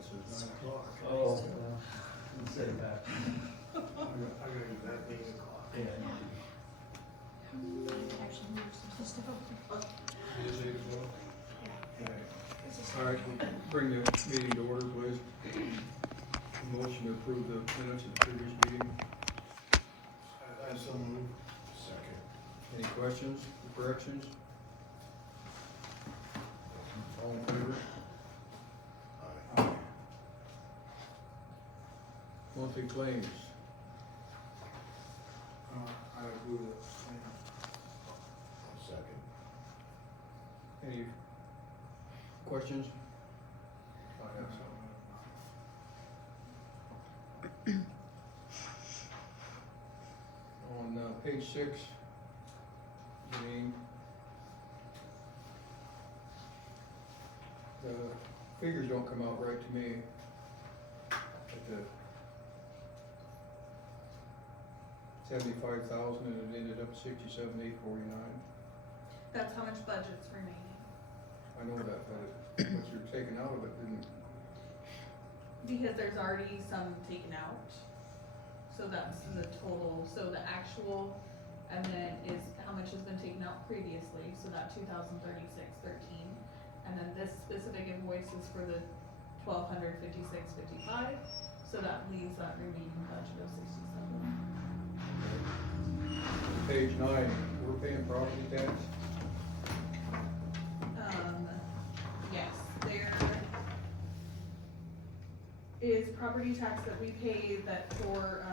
it says 9 o'clock. Oh, let's say that. I gotta do that 8 o'clock. Yeah. Actually, there's some stuff over It is 8 o'clock? there. All right, we'll bring the meeting to order, please. Motion to approve the minutes of the previous meeting. I so move. Second. Any questions, corrections? All in favor? Aye. Monthly claims. I agree with that. Second. Any questions? I have some. On page 6, Janine, the figures don't come out right to me. At the 75,000 and it ended up 67,849. That's how much budget's remaining. I know that, but what you're taking out of it didn't. Because there's already some taken out. So that's the total, so the actual, and then is how much has been taken out previously, so that 2,036.13. And then this specific invoice is for the 1,256.55, so that leaves that remaining budget of 67. Page 9, we're paying property tax. Yes, there is property tax that we pay that for,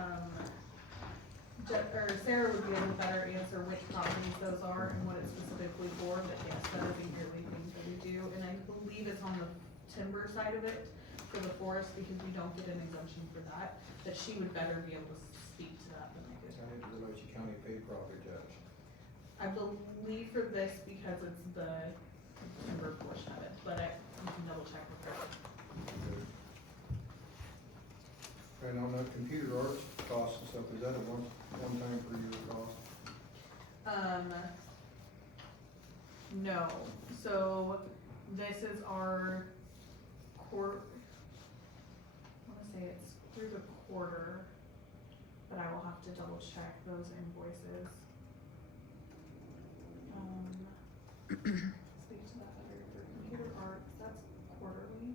or Sarah would be able to better answer which properties those are and what it's specifically for, but yes, that are the yearly things that we do. And I believe it's on the timber side of it for the forest, because we don't get an exemption for that, that she would better be able to speak to that than I could. I didn't realize you county paid property tax. I believe for this because it's the timber portion of it, but I can double check with her. And on the computer arts costs and stuff, is that a one time per year cost? No, so this is our I wanna say it's through the quarter, but I will have to double check those invoices. Speak to that better for computer arts, that's quarterly.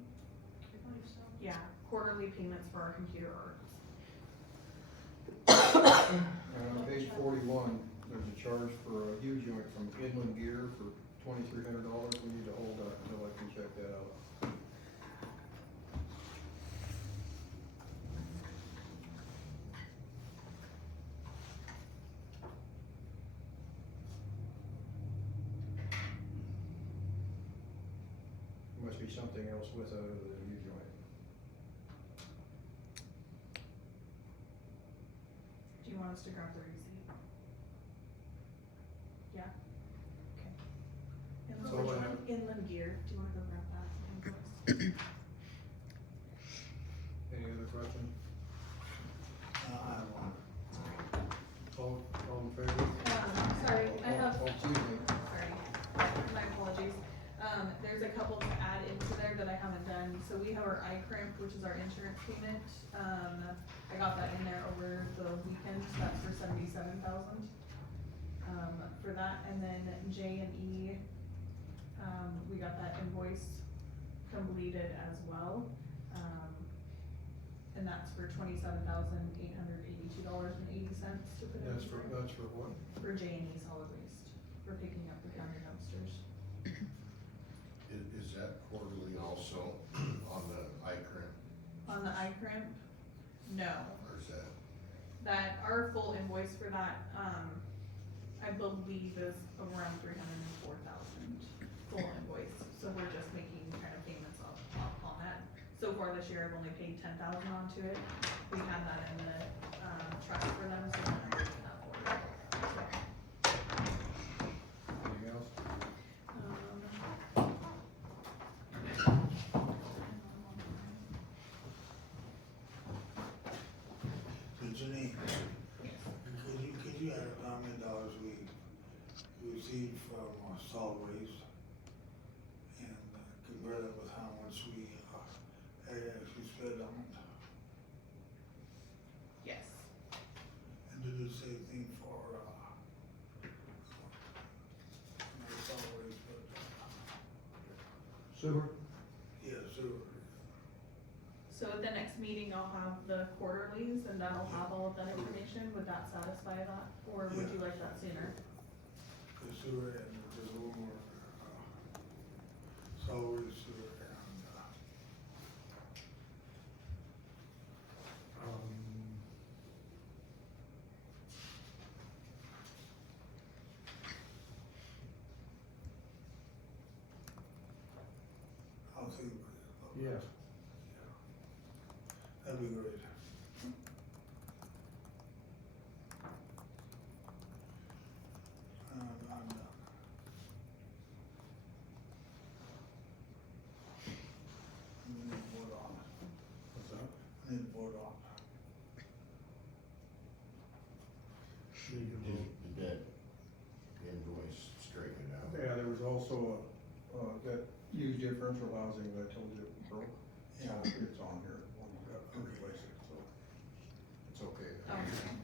Yeah, quarterly payments for our computer arts. And on page 41, there's a charge for a huge joint from Inland Gear for $2,300. We need to hold that until I can check that out. Must be something else with other than a huge joint. Do you want us to grab the receipt? Yeah? Okay. That's Inland, all I have. Inland Gear, do you wanna go grab that invoice? Any other questions? I have one. All in favor? Sorry, I have, Oh, excuse me. sorry, my apologies. There's a couple to add into there that I haven't done. So we have our iCrimp, which is our insurance payment. I got that in there over the weekend, so that's for 77,000. For that, and then J&E, we got that invoice completed as well. And that's for $27,882.80 to put in. That's for what? For J&E solid waste, for picking up the county dumpsters. Is that quarterly also on the iCrimp, On the iCrimp, no. or is that? That, our full invoice for that, I believe is around 304,000 full invoice. So we're just making kind of payments off on that. So far this year, I've only paid 10,000 onto it. We had that in the, trust for them, so then I'm making that for them. Anything else? So Janine, could you add how many dollars we received from solid waste? And compare that with how much we they actually split on it. Yes. And do the same thing for, my salaries, but, Sewer? yeah, sewer. So at the next meeting, I'll have the quarterlies and that'll have all of that information. Would that satisfy that? Or would you like that sooner? The sewer and there's a little more, salary, sewer, and, I'll think about it. Yes. That'd be great. I'm done. I need to vote on it. What's that? I need to vote on it. Did that invoice straighten it out? Yeah, there was also that used differential housing that I told you broke. Yeah. It's on here, when you got to replace it, so it's okay. Oh, okay.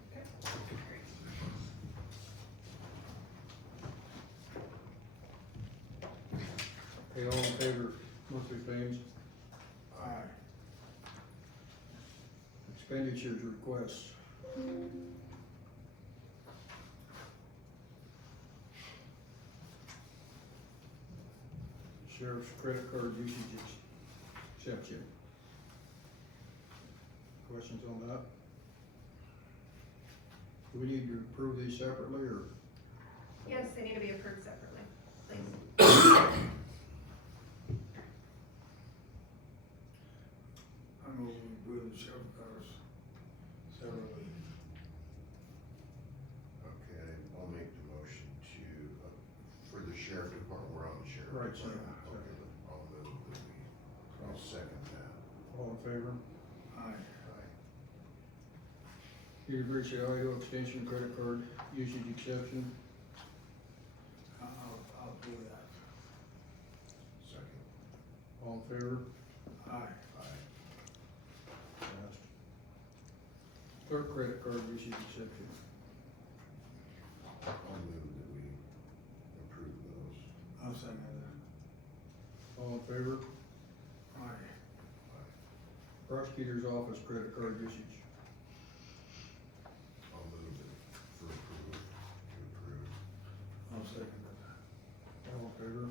Okay, all in favor, monthly claims, Aye. expenditures requests. Sheriff's credit card usage exception. Questions on that? Do we need to approve these separately, or? Yes, they need to be approved separately, please. I'm over with the sheriff cars separately. Okay, I'll make the motion to, for the sheriff department, we're on the sheriff. Right, department. sir. Okay, I'll move that we, I'll second that. All in favor? Aye. Aye. University of Idaho Extension credit card usage exception. I'll do that. Second. All in favor? Aye. Aye. Passed. Clerk credit card usage exception. I'll move that we approve those. I'll second that. All in favor? Aye. Aye. Prosecutor's office credit card usage. I'll move it for approval, to approve. I'll second that. All in favor?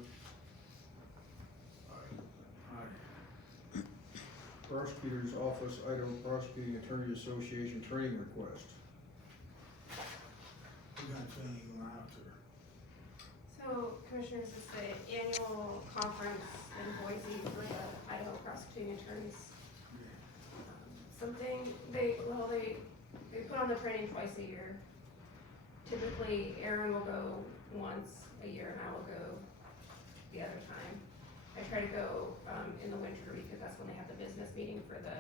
Aye. Aye. Prosecutor's office Idaho Prosecuting Attorney Association training request. We got training going after. So, Commissioners, it's the annual conference in Boise for the Idaho prosecuting attorneys. Something, they put on the training twice a year. Typically, Aaron will go once a year and I will go the other time. I try to go, in the winter because that's when they have the business meeting for the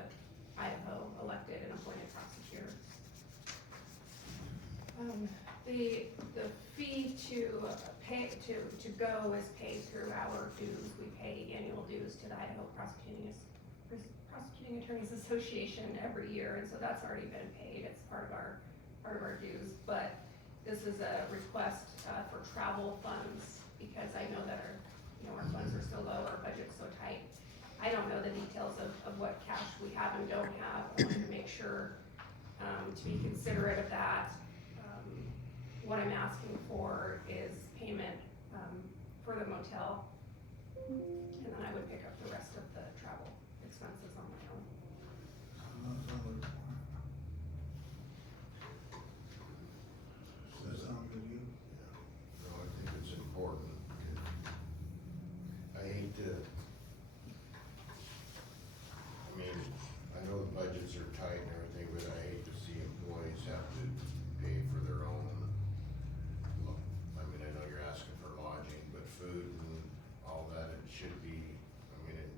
Idaho elected and appointed prosecutors. The fee to pay, to go is paid through our dues. We pay annual dues to the Idaho Prosecuting Attorneys Association every year, and so that's already been paid. It's part of our dues, but this is a request, for travel funds, because I know that our funds are so low, our budget's so tight. I don't know the details of what cash we have and don't have. I wanted to make sure, to be considerate of that. What I'm asking for is payment, for the motel, and then I would pick up the rest of the travel expenses on my own. Does that sound good to you? No, I think it's important. I hate to, I mean, I know the budgets are tight and everything, but I hate to see employees have to pay for their own. I mean, I know you're asking for lodging, but food and all that, it should be, I mean, it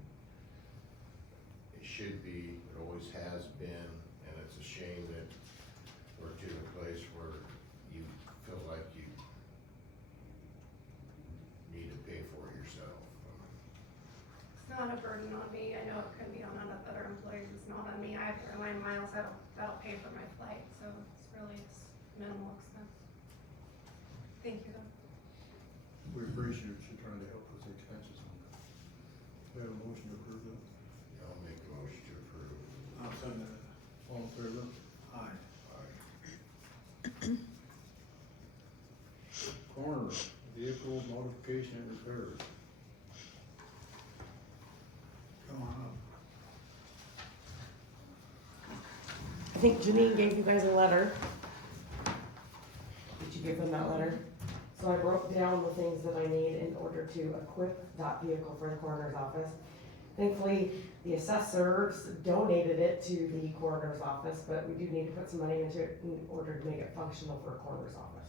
should be, it always has been, and it's a shame that we're to the place where you feel like you need to pay for it yourself. It's not a burden on me. I know it can be on other employees, it's not on me. I have to rely on miles, that'll pay for my flight, so it's minimal expense. Thank you though. We appreciate you trying to help with the expenses on that. We have a motion to approve that. I'll make a motion to approve. I'll send it. All in favor? Aye. Aye. Coroner, vehicle modification and repairs. Come on up. I think Janine gave you guys a letter. Did you give them that letter? So I broke down the things that I need in order to equip that vehicle for the coroner's office. Thankfully, the assessors donated it to the coroner's office, but we do need to put some money into it in order to make it functional for a coroner's office.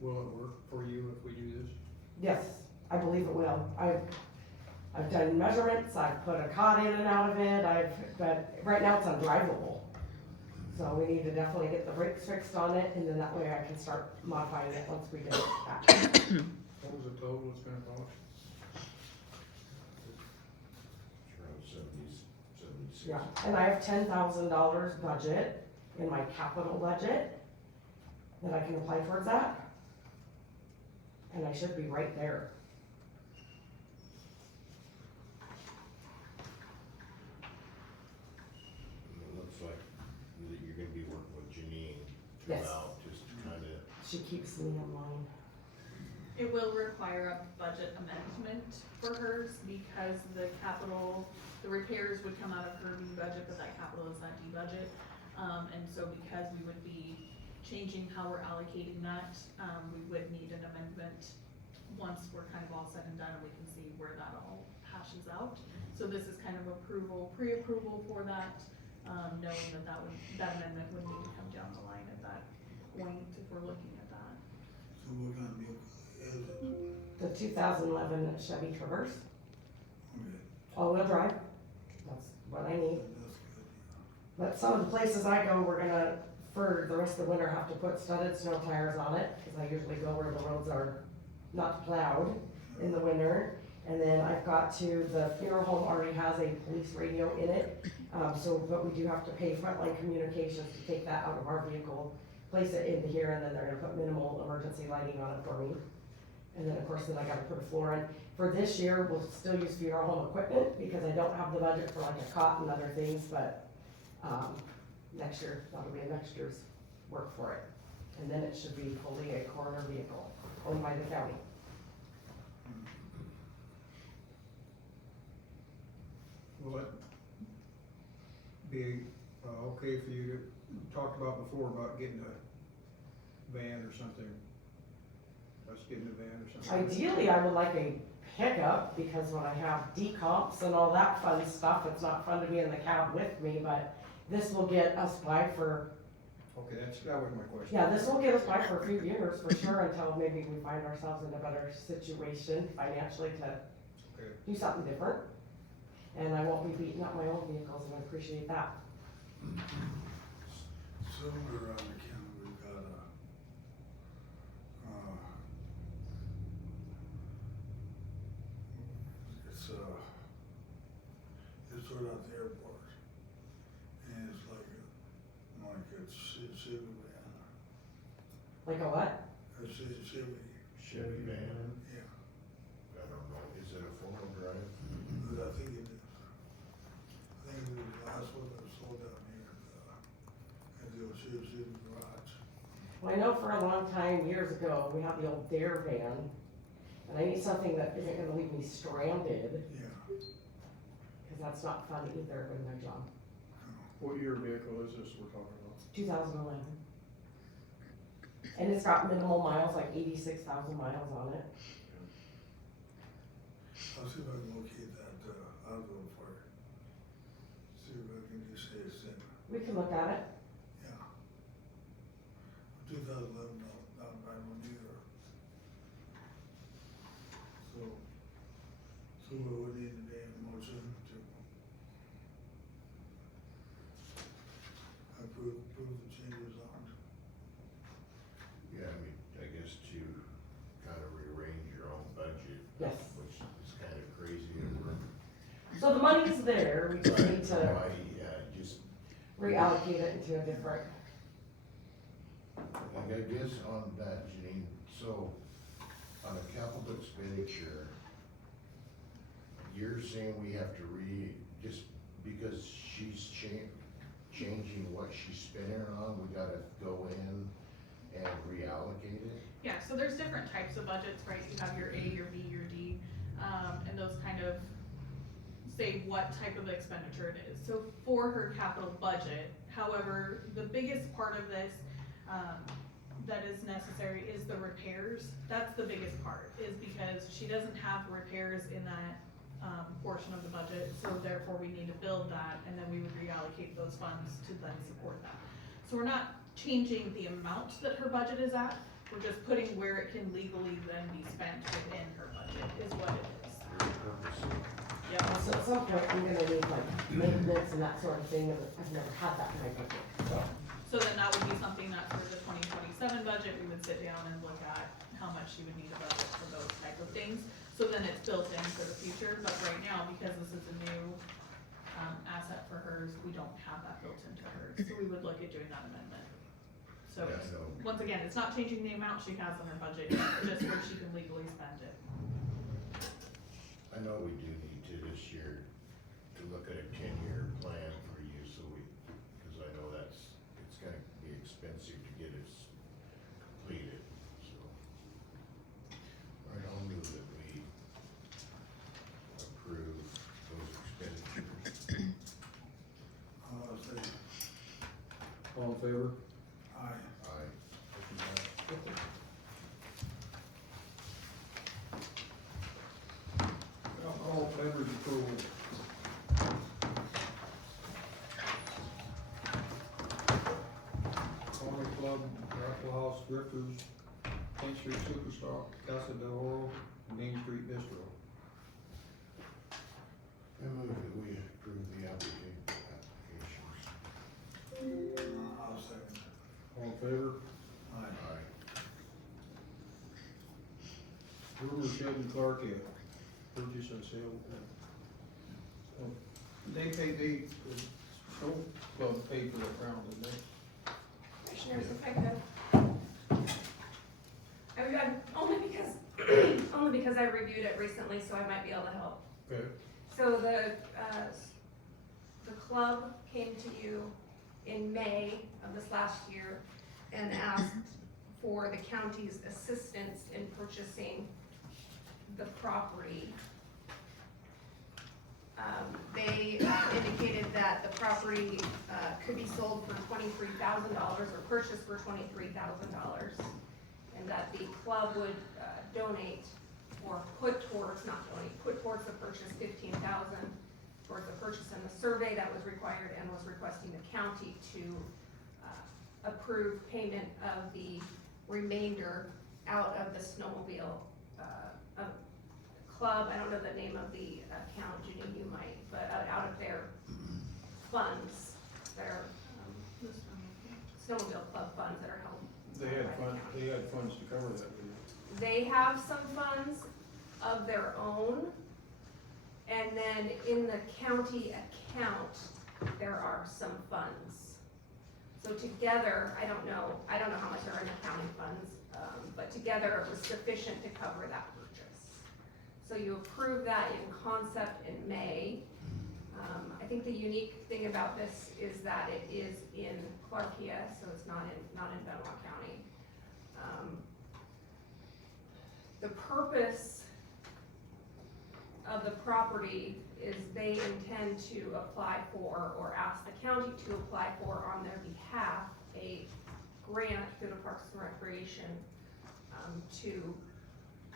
Will it work for you if we do this? Yes, I believe it will. I've done measurements, I've put a cot in and out of it, but right now it's undrivable. So we need to definitely get the brakes fixed on it, and then that way I can start modifying it once we get it back. What was the total it's gonna cost? It's around 76. Yeah, and I have $10,000 budget in my capital budget that I can apply towards that. And I should be right there. And it looks like that you're gonna be working with Janine Yes. throughout, just to kinda, She keeps me in line. It will require a budget amendment for hers because the capital, the repairs would come out of her D budget, but that capital is not D budget. And so because we would be changing how we're allocating that, we would need an amendment once we're kind of all said and done and we can see where that all hashes out. So this is kind of approval, pre-approval for that, knowing that amendment would need to come down the line at that point if we're looking at that. So what kind of vehicle is it? The 2011 Chevy Traverse, Okay, all-wheel drive. That's what I need. that's good. But some of the places I go, we're gonna, for the rest of the winter, have to put studded snow tires on it, cause I usually go where the roads are not plowed in the winter. And then I've got to, the funeral home already has a police radio in it, but we do have to pay Frontline Communications to take that out of our vehicle, place it into here, and then they're gonna put minimal emergency lighting on it for me. And then, of course, then I gotta put a floor in. For this year, we'll still use funeral home equipment, because I don't have the budget for like a cot and other things, but, next year, that'll be next year's work for it. And then it should be fully a coroner vehicle, owned by the county. Will it be, okay for you to, talked about before about getting a van or something? Us getting a van or something? Ideally, I would like a pickup, because when I have decomps and all that fun stuff, it's not fun to be in the cab with me, but this will get us by for, Okay, that was my question. yeah, this will get us by for a few years for sure, until maybe we find ourselves in a better situation financially to Okay. do something different. And I won't be beating up my own vehicles, and I appreciate that. Somewhere around the county, we've got a, it's sort of at the airport. And it's like a Chevy van, Like a what? a Chevy, Chevy van, yeah, I don't know, is it a 4-wheel drive? but I think it is. I think it was the last one that was sold down here at the old Chevy garage. Well, I know for a long time, years ago, we had the old Dare van, and I need something that isn't gonna leave me stranded, Yeah. because that's not fun either in my job. What year vehicle is this we're talking about? 2011. And it's got minimal miles, like 86,000 miles on it. I'll see if I can locate that, envelope for you. See if I can just say it's in, We can look at it. yeah. 2011, not a bad one either. So what we need today, a motion to approve the changes on. Yeah, I mean, I guess to kind of rearrange your own budget, Yes. which is kind of crazy that we're So the money's there, we just need No, to just, reallocate it into a different, like, I guess on that, Janine, so, on a capital expenditure, you're saying we have to just because she's changing what she's spending it on, we gotta go in and reallocate it? Yeah, so there's different types of budgets, right? You have your A, your B, your D, and those kind of say what type of expenditure it is. So for her capital budget, however, the biggest part of this, that is necessary is the repairs. That's the biggest part, is because she doesn't have repairs in that, portion of the budget, so therefore we need to build that, and then we would reallocate those funds to then support that. So we're not changing the amount that her budget is at, we're just putting where it can legally then be spent within her budget, is what it is. Yep. so at some point, I'm gonna need like maintenance and that sort of thing, and I've never had that in my budget, so. So then that would be something that for the 2027 budget, we would sit down and look at how much she would need a budget for those type of things. So then it's built in for the future, but right now, because this is a new, asset for hers, we don't have that built into hers, so we would look at doing that amendment. So, Yeah, it's- I know. once again, it's not changing the amount she has in her budget, just where she can legally spend it. I know we do need to this year to look at a 10-year plan for you, so cause I know it's gonna be expensive to get it completed, so. Right, I'll move that we approve those expenditures. Say, All in favor? aye. Aye. Alcohol beverage approval. Army Club, Rifle House, Drifters, Main Street Superstock, Casa del Oro, and Main Street Bistro. I move that we approve the applications. I'll second. All in favor? Aye. Aye. Rumor Chevy Clarkia, purchase and sale. They the show club paid for the crown, didn't they? Commissioners, if I could. Only because I reviewed it recently, so I might be able to help. Okay. So the club came to you in May of this last year and asked for the county's assistance in purchasing the property. They indicated that the property, could be sold for $23,000 or purchased for $23,000. And that the club would, donate or put towards the purchase $15,000 towards the purchase and the survey that was required, and was requesting the county to, approve payment of the remainder out of the snowmobile, club. I don't know the name of the account, Judy, you might, but out of their funds, their, snowmobile club funds that are held. They by had the fun, county. they had funds to cover that, didn't They have some funds of their own, and then in the county account, there are some funds. So together, I don't know how much are in the county funds, but together it was sufficient to cover that purchase. So you approve that in concept in May. I think the unique thing about this is that it is in Clarkia, so it's not in Benewah County. The purpose of the property is they intend to apply for, or ask the county to apply for on their behalf, a grant through the Parks and Recreation, to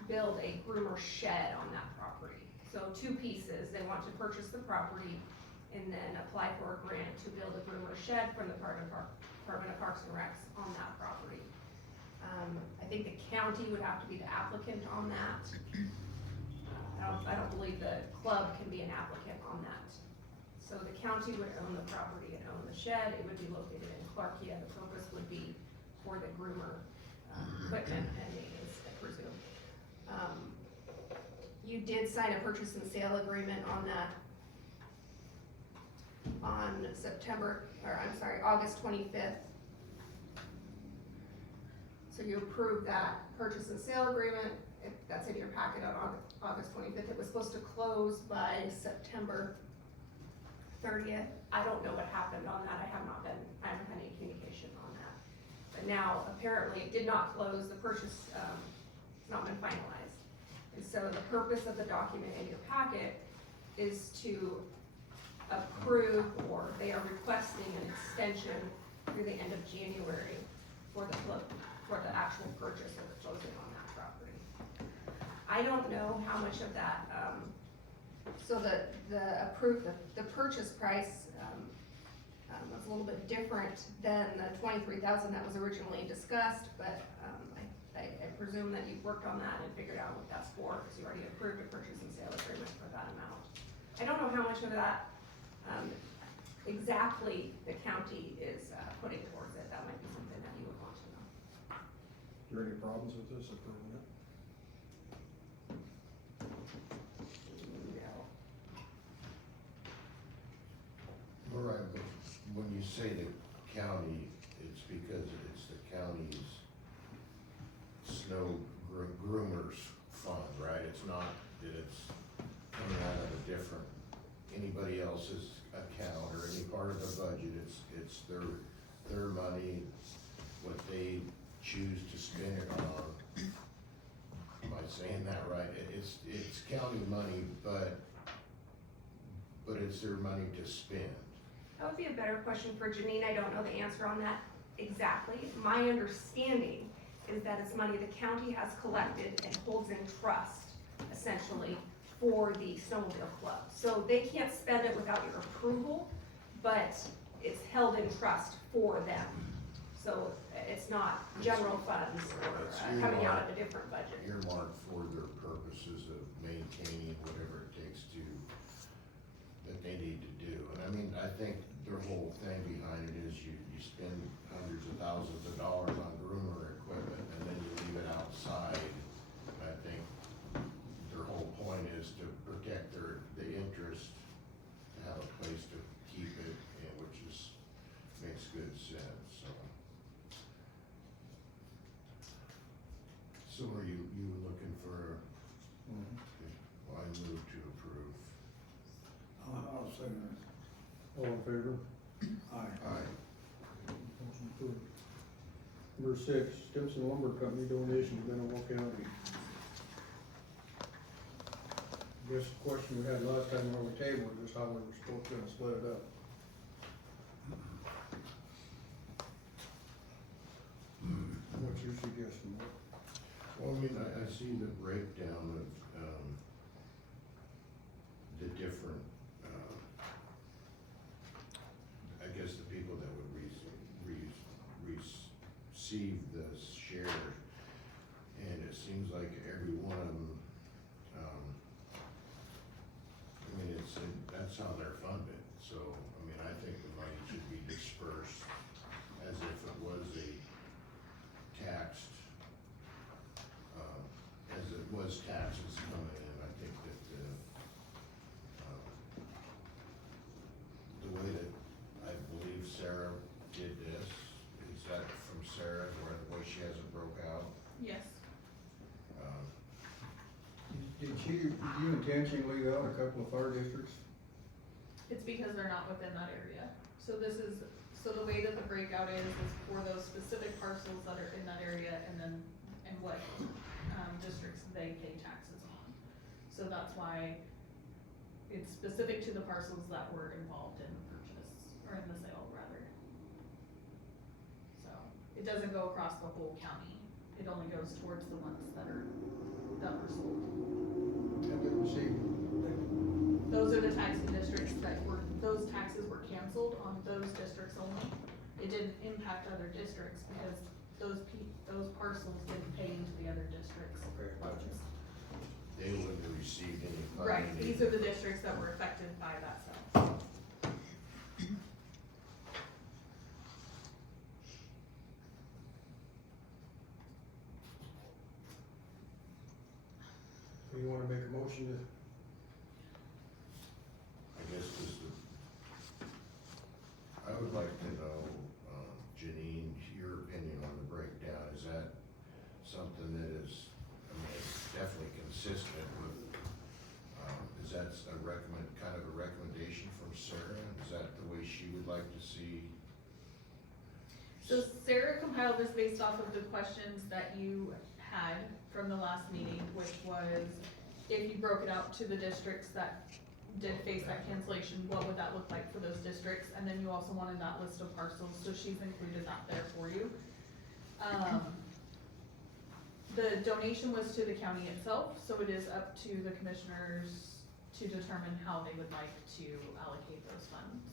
build a groomer shed on that property. So two pieces, they want to purchase the property and then apply for a grant to build a groomer shed from the Department of Parks and Recs on that property. I think the county would have to be the applicant on that. I don't believe the club can be an applicant on that. So the county would own the property and own the shed, it would be located in Clarkia, the purpose would be for the groomer, equipment and maintenance, I presume. You did sign a purchase and sale agreement on that on August 25th. So you approved that purchase and sale agreement, that's in your packet on August 25th. It was supposed to close by September 30th. I don't know what happened on that, I haven't had any communication on that. But now, apparently, it did not close, the purchase, has not been finalized. And so the purpose of the document in your packet is to approve, or they are requesting an extension through the end of January for the actual purchase of the closing on that property. I don't know how much of that, so the purchase price, was a little bit different than the $23,000 that was originally discussed, but, I presume that you've worked on that and figured out what that's for, because you already approved a purchase and sale agreement for that amount. I don't know how much of that, exactly the county is, putting towards it, that might be something that you would want to know. Is there any problems with this approving it? No. All right, but when you say the county, it's because it's the county's snow groomers fund, right? It's not that it's coming out of a different, anybody else's account or any part of the budget. It's their money, what they choose to spend it on. Am I saying that right? It's county money, but it's their money to spend. That would be a better question for Janine, I don't know the answer on that exactly. My understanding is that it's money the county has collected and holds in trust, essentially, for the snowmobile club. So they can't spend it without your approval, but it's held in trust for them. So it's not general funds or It's coming out earmarked. of a different budget. Earmarked for their purposes of maintaining whatever it takes to, that they need to do. And I mean, I think their whole thing behind it is you spend hundreds of thousands of dollars on groomer equipment and then you leave it outside. And I think their whole point is to protect the interest, to have a place to keep it, and which makes good sense, so. So are you looking for, well, I move to approve. I'll second it. All in favor? Aye. Aye. Motion approved. Number 6, Stimson Lumber Company donation to Benewah County. This question we had last time on the table was how we were supposed to split it up. What's your suggestion? Well, I mean, I see the breakdown of, the different, I guess the people that would receive the share. And it seems like every one of them, I mean, that's how they're funded. So, I mean, I think the money should be dispersed as if it was a taxed, as it was taxes coming in. I think that the way that I believe Sara did this, is that from Sara, where the way she has it broke out? Yes, Did you intentionally leave out a couple of fire districts? it's because they're not within that area. So the way that the breakout is for those specific parcels that are in that area and what, districts they pay taxes on. So that's why it's specific to the parcels that were involved in the purchase, or in the sale, rather. So, it doesn't go across the whole county, it only goes towards the ones that were sold. I didn't see. Those are the taxing districts those taxes were canceled on those districts only. It didn't impact other districts because those parcels didn't pay into the other districts. Okay, gotcha. They wouldn't have received any funding. Right, these are the districts that were affected by that sale. So you wanna make a motion to, I guess does consistent with, is that kind of a recommendation from Sara? Is that the way she would like to see? So Sarah compiled this based off of the questions that you had from the last meeting, which was if you broke it out to the districts that did face that cancellation, what would that look like for those districts? And then you also wanted that list of parcels, so she's included that there for you. The donation was to the county itself, so it is up to the commissioners to determine how they would like to allocate those funds.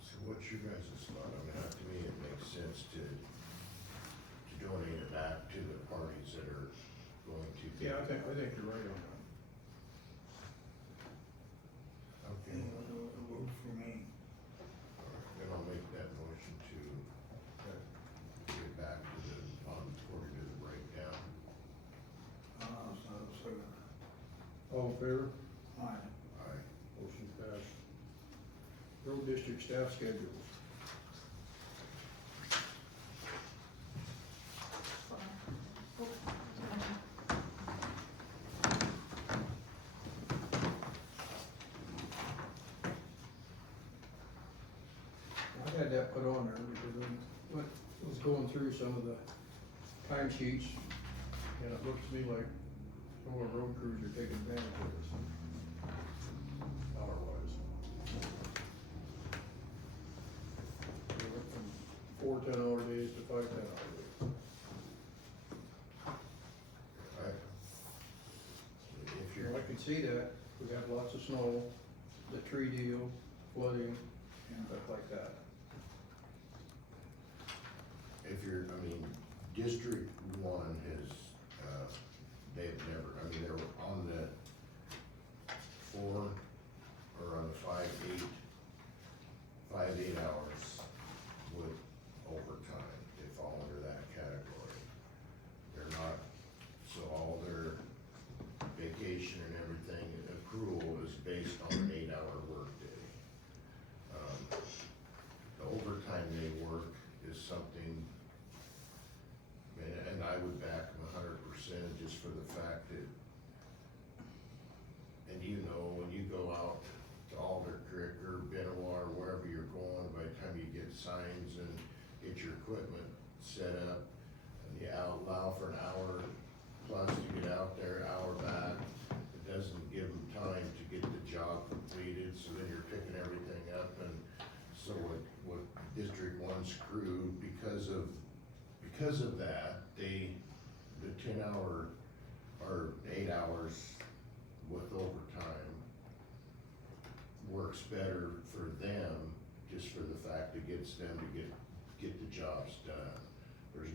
So what's your guys' thought? I mean, to me, it makes sense to donate it back to the parties that are going to. Yeah, I think you're right on that. Okay, Anyone vote for me? then I'll make that motion to get back to the, according to the breakdown. So, second. All in favor? Aye. Aye. Motion passed. Road district staff schedules. I had that put on there because I was going through some of the timesheets, and it looks to me like some of our road crews are taking advantage of this, hour-wise. They went from 4 10-hour days to 5 10-hour days. If you're, I can see that, we got lots of snow, the tree deal, flooding, and stuff like that. if you're, I mean, District One has, they've never, I mean, they were on the 4 or on the 5 8 hours with overtime. They fall under that category. They're not, so all their vacation and everything, accrual is based on an 8-hour workday. The overtime they work is something, and I would back them 100% just for the fact that, and you know, when you go out to Alder Creek or Benewah or wherever you're going, by the time you get signs and get your equipment set up, and you allow for an hour plus to get out there, hour back, it doesn't give them time to get the job completed, so then you're picking everything up, and so what District One's crew, because of that, the 10-hour or 8 hours with overtime works better for them, just for the fact it gets them to get the jobs done. There's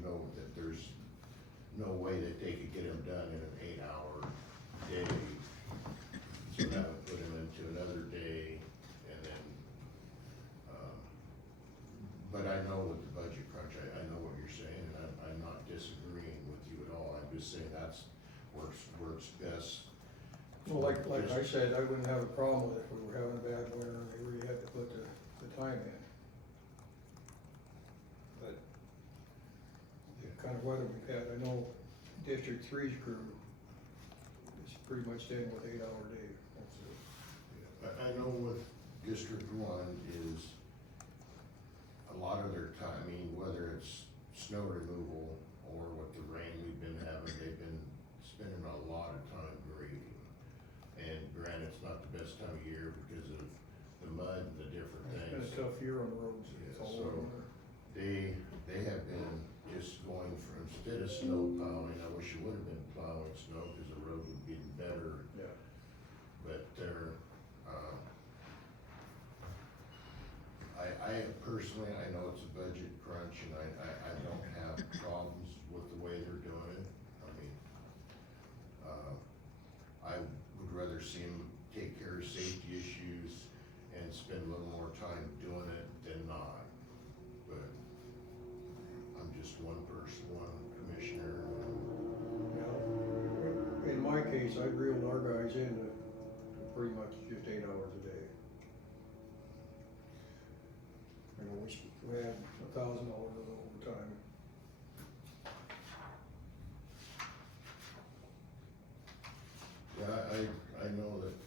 no way that they could get them done in an 8-hour day, so that would put them into another day, and then, but I know with the budget crunch, I know what you're saying, and I'm not disagreeing with you at all, I'm just saying that's works best. Well, like I said, I wouldn't have a problem with it if we were having a bad winter and they really had to put the time in. But the kind of weather we've had, I know District Three's crew is pretty much staying with 8-hour day. That's it. I know with District One is a lot of their time, I mean, whether it's snow removal or with the rain we've been having, they've been spending a lot of time grading. And granted, it's not the best time of year because of the mud and the different It's been a things. tough year on the roads. It's all So- over. They have been just going from, instead of snow plowing, I wish it would have been plowing snow because the road would be better. Yeah. But they're, I personally, I know it's a budget crunch and I don't have problems with the way they're doing it. I mean, I would rather see them take care of safety issues and spend a little more time doing it than not. But I'm just one person, one commissioner. Yeah. In my case, I reeled our guys in to pretty much just 8 hours a day. You know, we had $1,000 of overtime. Yeah, I know that,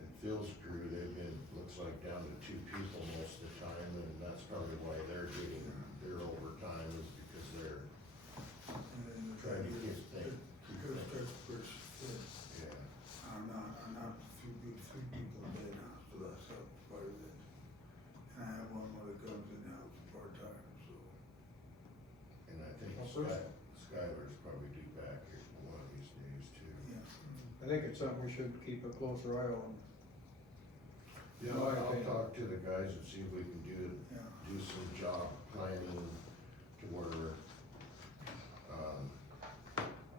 in Phil's crew, they've been, looks like down to 2 people most of the time, and that's probably why they're getting their overtime is because they're And then the trying to thing get is, things. because that's first, Yeah, I'm not three people a day now, so that's up quite a bit. And I have one more that comes in now for part-time, so. and I think Well, first- Skylar's probably due back here one of these days too. Yeah. I think it's something we should keep a closer eye on. Yeah, My I'll opinion. talk to the guys and see if we can do Yeah. some job planning to where,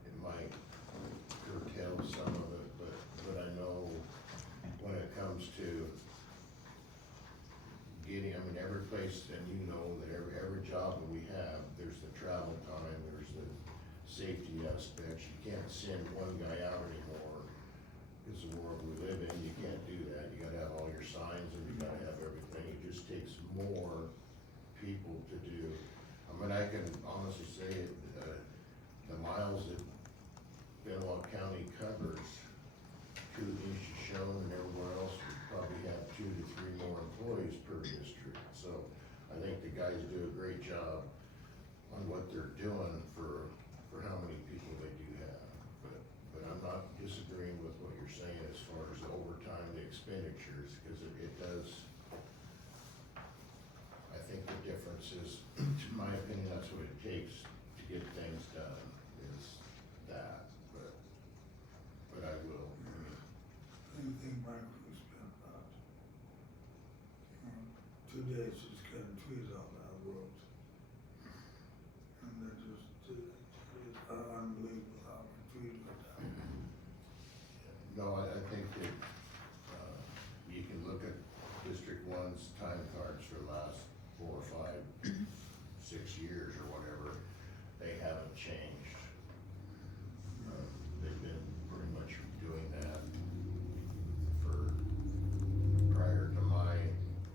it might curtail some of it, but I know when it comes to getting, I mean, every place, and you know that every job that we have, there's the travel time, there's the safety aspects, you can't send one guy out anymore. It's the world we live in, you can't do that, you gotta have all your signs and you gotta have everything, it just takes more people to do. I mean, I can honestly say, the miles that Benewah County covers, to the things you shown and everywhere else, we probably have 2 to 3 more employees per district. So I think the guys do a great job on what they're doing for how many people they do have. But I'm not disagreeing with what you're saying as far as the overtime, the expenditures, because it does. I think the difference is, to my opinion, that's what it takes to get things done, is that, but I will, I mean, Anything Mike we spent about, 2 days just cutting trees off our roads. And they're just, it's unbelievable how many trees are down. no, I think that, you can look at District 1's time cards for the last 4 or 5, 6 years or whatever, they haven't changed. They've been pretty much doing that for, prior to my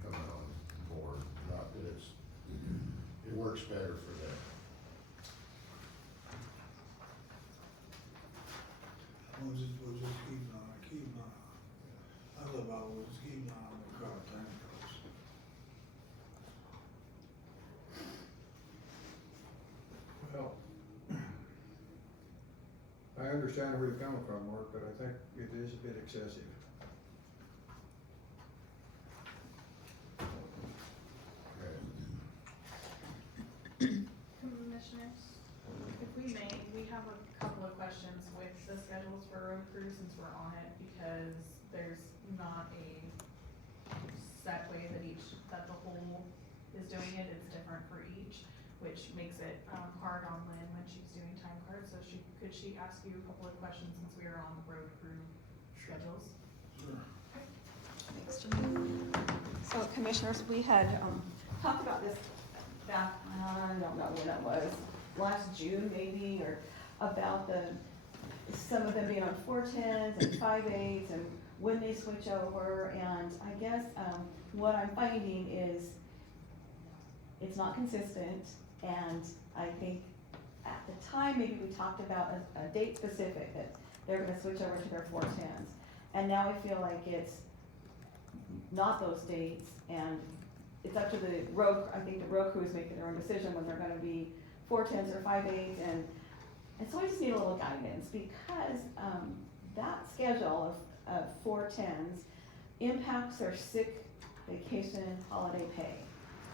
coming on board, not that it works better for them. We'll just keep on. I love how we'll just keep on the car time goes. Well, I understand where you're coming from, Mark, but I think it is a bit excessive. Commissioners, if we may, we have a couple of questions with the schedules for road crew since we're on it, because there's not a set way that the whole is doing it, it's different for each, which makes it, hard on Lynn when she's doing time cards, so could she ask you a couple of questions since we are on the road crew schedules? Sure. Thanks, Jim. So commissioners, we had, talked about this back, I don't know when it was, last June maybe, or about some of them being on 410s and 5/8s and when they switch over, and I guess, what I'm finding is it's not consistent, and I think at the time, maybe we talked about a date specific, that they're gonna switch over to their 410s. And now I feel like it's not those dates, and it's up to the road, I think the road crew is making their own decision when they're gonna be 410s or 5/8s, and so I just need a little guidance, because, that schedule of 410s impacts their sick, vacation, holiday pay.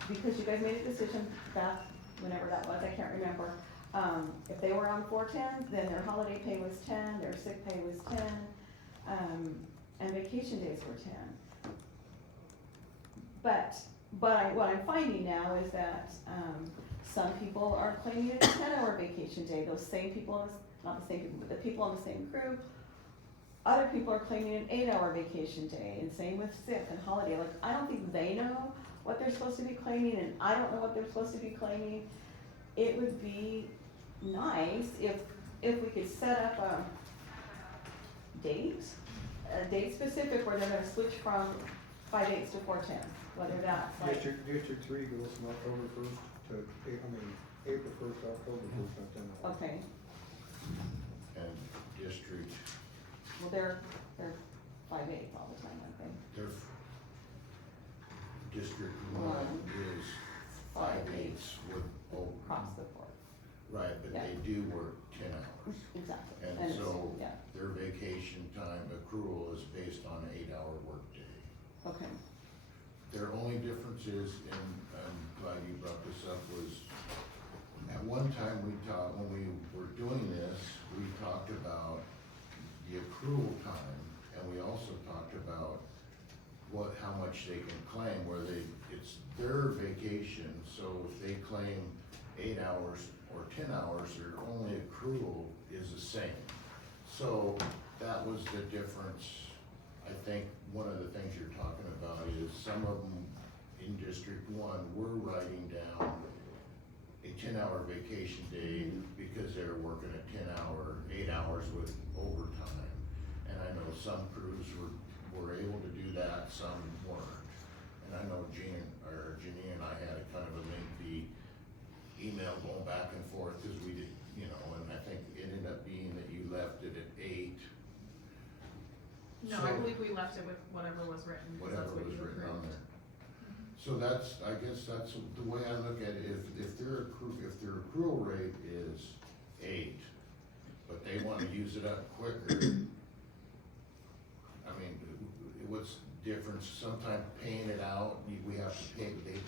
Because you guys made a decision back, whenever that was, I can't remember, if they were on 410s, then their holiday pay was 10, their sick pay was 10, and vacation days were 10. But what I'm finding now is that, some people are claiming a 10-hour vacation day, those same people, not the same people, but the people on the same crew. Other people are claiming an 8-hour vacation day, and same with sick and holiday, like, I don't think they know what they're supposed to be claiming, and I don't know what they're supposed to be claiming. It would be nice if we could set up a date specific where they're gonna switch from 5/8 to 4/10. whether that's like, District 3 goes from October 1st to, April 1st, October 1st, not 10 hours. okay, And district, well, they're 5/8 all the time, I think. their District 1 is 5/8 with, oh, Across the board, right, but they do work 10 hours. exactly. And it's- so Yeah, their vacation time accrual is based on an 8-hour workday. okay, Their only difference is, and I'm glad you brought this up, was at one time when we were doing this, we talked about the accrual time, and we also talked about how much they can claim, where it's their vacation, so if they claim 8 hours or 10 hours, their only accrual is the same. So that was the difference. I think one of the things you're talking about is some of them in District 1 were writing down a 10-hour vacation day because they were working a 8 hours with overtime. And I know some crews were able to do that, some weren't. And I know Jeannie and I had a kind of a lengthy email going back and forth, cause we did, and I think it ended up being that you left it at 8. No, So- I believe we left it with whatever was written, 'cause that's Whatever what was you written on approved. there. So I guess that's the way I look at it, if their accrual rate is 8, but they wanna use it up quicker, what's the difference? Sometimes paying it out, we have to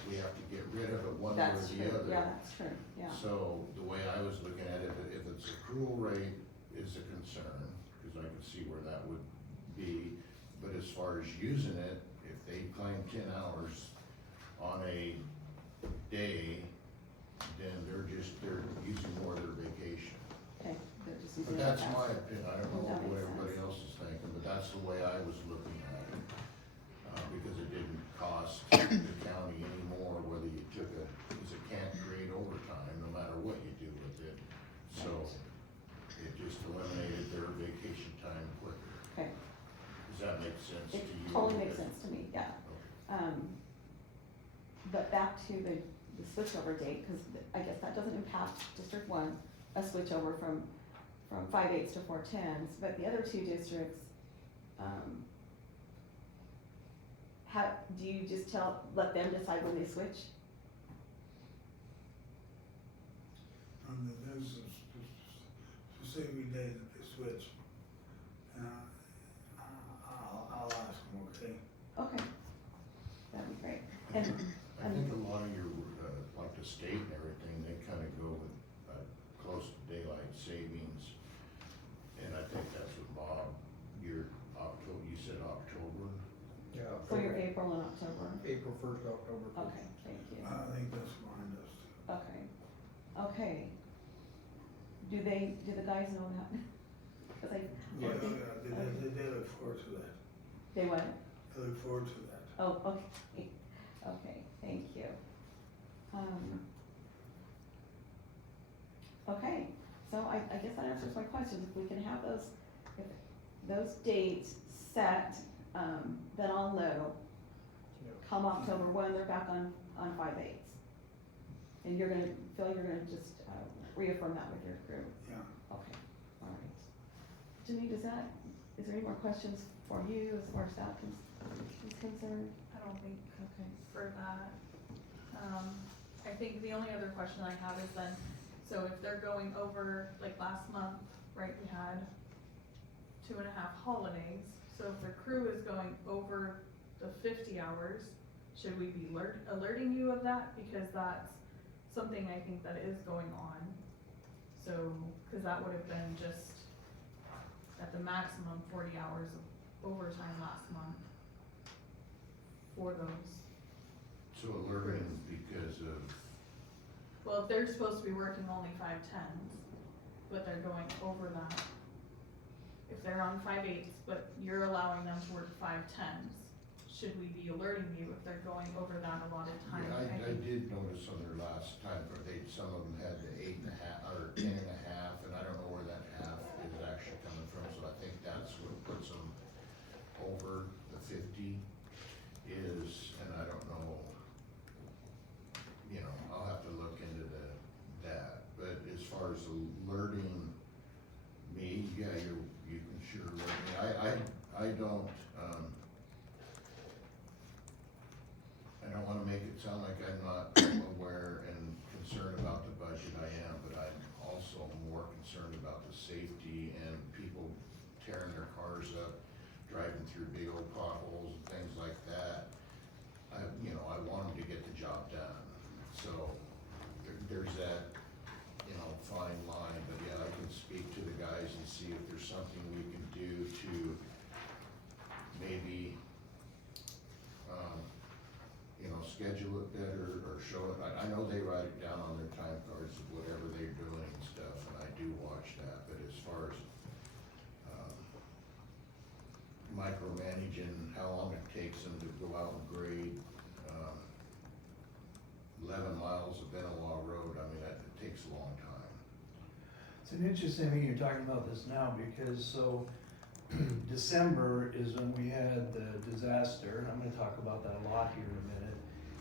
we have to get rid of it one way or that's the true, other. yeah, that's true, yeah. So the way I was looking at it, if it's accrual rate is a concern, cause I can see where that would be. But as far as using it, if they claim 10 hours on a day, then they're using more of their vacation. Okay, they're just using But it that's as- my opinion, I don't know That what makes everybody sense. else is thinking, but that's the way I was looking at it. Because it didn't cost the county any more whether you took because it can't create overtime no matter what you do with it. So it just eliminated their vacation time quicker. Okay, Does that make sense to it you? totally makes sense to me, yeah. Okay. But back to the switchover date, cause I guess that doesn't impact District 1, a switchover from 5/8 to 4/10s, but the other two districts, do you just let them decide when they switch? There's specific days that they switch. I'll ask them, okay? Okay, that'd be great. And, I think a lot of your, like the state and everything, they kinda go with, close to daylight savings. And I think that's what Bob, you said October? Yeah. so you're April and October? April 1st, October 1st. Okay, thank you. I think that's fine, that's. Okay, okay. Do the guys know that? Cause I Yeah. think, They look forward to that. they what? They look forward to that. Oh, okay, okay, thank you. Okay, so I guess that answers my questions, if we can have those dates set, then I'll know, Yeah. come October 1, they're back on 5/8. And Phil, you're gonna just, reaffirm that with your crew? Yeah. Okay, all right. Janine, is there any more questions for you as far as that is concerned? I don't think Okay. for that. I think the only other question I have is then, so if they're going over, like last month, right, we had 2.5 holidays. So if the crew is going over the 50 hours, should we be alerting you of that? Because that's something I think that is going on. So, cause that would have been just at the maximum 40 hours of overtime last month for those. So alerting because of, Well, if they're supposed to be working only 5/10s, but they're going over that. If they're on 5/8s, but you're allowing them to work 5/10s, should we be alerting you if they're going over that allotted time? yeah, I think- did notice on their last time, some of them had the 8.5 or 10.5, and I don't know where that half is actually coming from, so I think that's what puts them over the 50 is, and I don't know alerting me, yeah, you can sure alert me. I don't wanna make it sound like I'm not aware and concerned about the budget. I am, but I'm also more concerned about the safety and people tearing their cars up, driving through big old potholes and things like that. I want them to get the job done. So there's that, fine line, but yeah, I can speak to the guys and see if there's something we can do to maybe, schedule it better or show it. I know they write it down on their time cards of whatever they're doing and stuff, and I do watch that, but as far as micromanaging how long it takes them to go out and grade 11 miles of Benewah Road, I mean, it takes a long time. It's an interesting thing you're talking about this now, because December is when we had the disaster, and I'm gonna talk about that a lot here in a minute.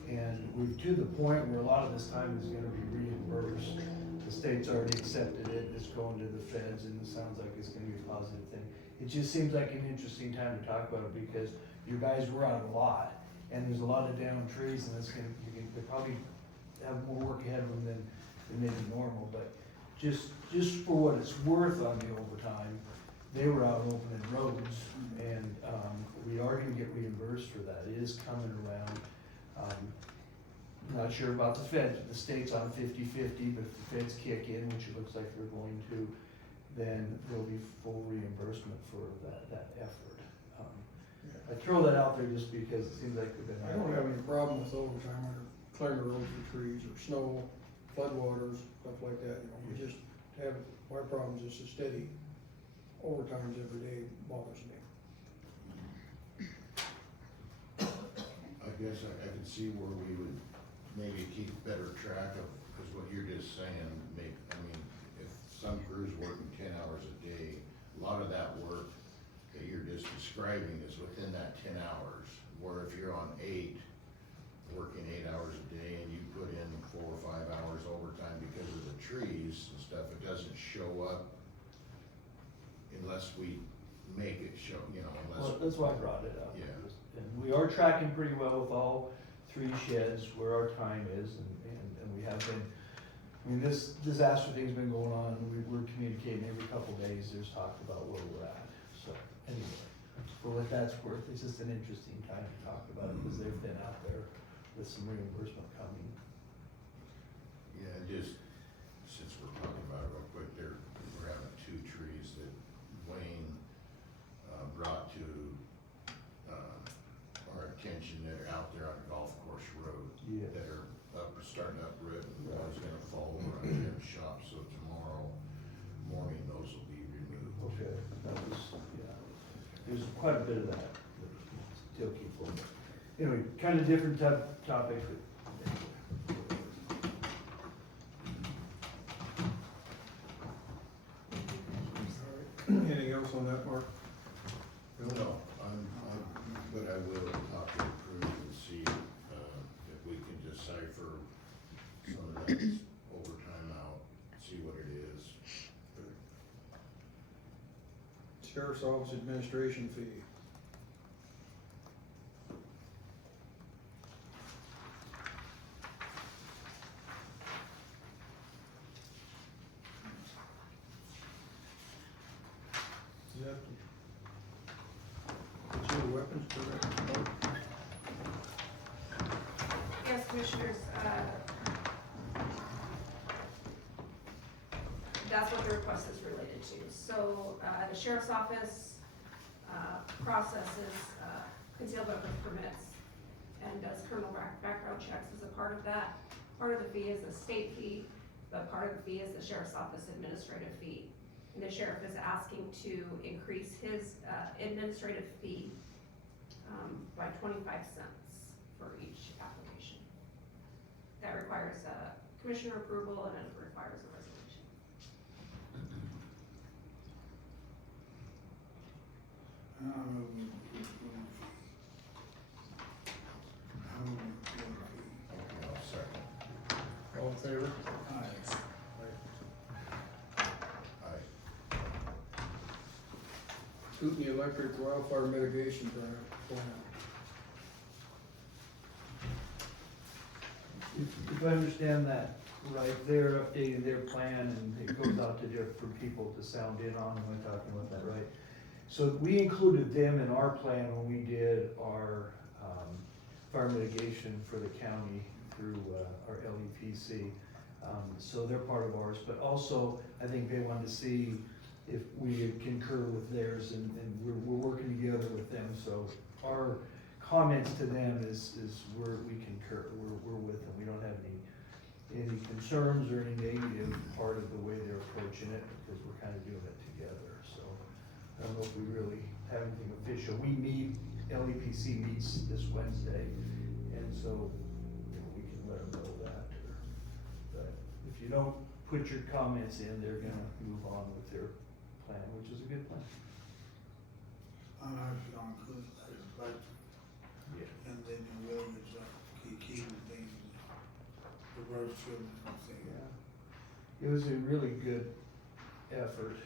And we're to the point where a lot of this time is gonna be reimbursed. The state's already accepted it, it's going to the feds, and it sounds like it's gonna be a positive thing. It just seems like an interesting time to talk about it, because you guys were out a lot, and there's a lot of downed trees, and they probably have more work ahead of them than maybe normal, but just for what it's worth on the overtime, they were out opening roads, and we are gonna get reimbursed for that. It is coming around. Not sure about the feds. The state's on 50-50, but if the feds kick in, which it looks like they're going to, then there'll be full reimbursement for that effort. I throw that out there just because it seems like they've been. I don't have any problem with overtime or clearing the roads for trees or snow, floodwaters, stuff like that, we just have, my problem is just a steady overtimes every day bothers me. I guess I could see where we would maybe keep better track of, because what you're just saying, if some crews working 10 hours a day, a lot of that work that you're just describing is within that 10 hours, where if you're on 8, working 8 hours a day, and you put in 4 or 5 hours overtime because of the trees and stuff, it doesn't show up unless we make it show, Well, that's why I brought it up. Yeah. And we are tracking pretty well with all 3 sheds where our time is, and we have been, this disaster thing's been going on, we're communicating every couple days, there's talk about where we're at, so, anyway. For what that's worth, it's just an interesting time to talk about it, because they've been out there with some reimbursement coming. Yeah, just, since we're talking about it real quick, we're having 2 trees that Wayne brought to our attention that are out there on Golf Course Road. Yeah. That are starting to uproot, and one's gonna fall over on Jim's shop, so tomorrow morning, those will be removed. Okay, that was, yeah, there's quite a bit of that, but still keep going. Anyway, kind of different topic, but Anything else on that, Mark? No, but I will talk to the crew and see if we can decipher some of that overtime out, see what it is. Sheriff's Office administration fee. Is that concealed weapons, correct? Yes, Commissioners, that's what the request is related to. So, the Sheriff's Office, processes, concealed weapons permits and does criminal background checks as a part of that. Part of the fee is a state fee, but part of the fee is the Sheriff's Office administrative fee. And the sheriff is asking to increase his, administrative fee, by 25 cents for each application. That requires, commissioner approval, and it requires a resolution. Okay, I'll second. All in favor? Kootenai Electric Wildfire Mitigation Plan. If I understand that right, they're updating their plan and it goes out to different people to sound in on, am I talking about that right? So we included them in our plan when we did our, fire mitigation for the county through, our LEPC. So they're part of ours, but also I think they wanted to see if we concur with theirs and we're working together with them. So our comments to them is we concur, we're with them. We don't have any concerns or any negative part of the way they're approaching it because we're kind of doing it together. So I don't know if we really have anything official. We meet, LEPC meets this Wednesday, and so we can let them know that. But if you don't put your comments in, they're gonna move on with their plan, which is a good plan. I'm actually on good, like, Yeah. and then you really just keep things, the road trip and everything. Yeah. It was a really good effort,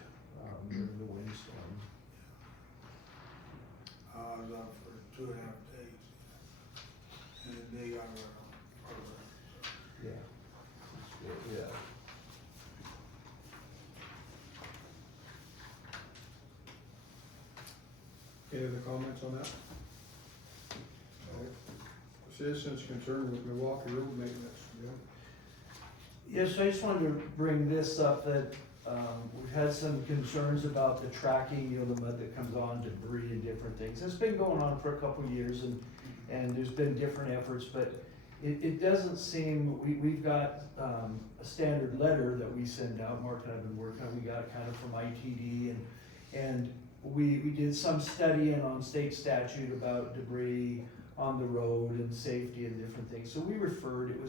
during the windstorm. I was out for 2.5 days, and then they got our program. Yeah. It's good, yeah. Any other comments on that? Citizens concerned with Milwaukee road maintenance, yeah. Yes, I just wanted to bring this up that, we've had some concerns about the tracking, you know, the mud that comes on, debris and different things. It's been going on for a couple of years and there's been different efforts, but it doesn't seem, we've got, a standard letter that we send out, Mark and I have been working on, we got it kind of from ITD and we did some studying on state statute about debris on the road and safety and different things. So we referred,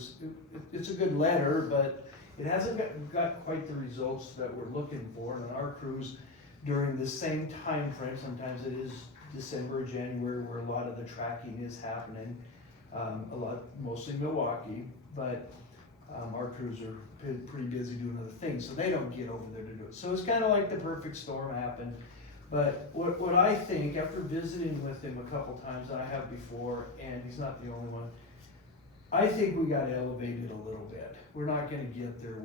it's a good letter, but it hasn't got quite the results that we're looking for. And our crews during the same time frame, sometimes it is December, January, where a lot of the tracking is happening. Mostly Milwaukee, but our crews are pretty busy doing other things, so they don't get over there to do it. So it's kind of like the perfect storm happened. But what I think, after visiting with him a couple times, I have before, and he's not the only one, I think we got elevated a little bit. We're not gonna get there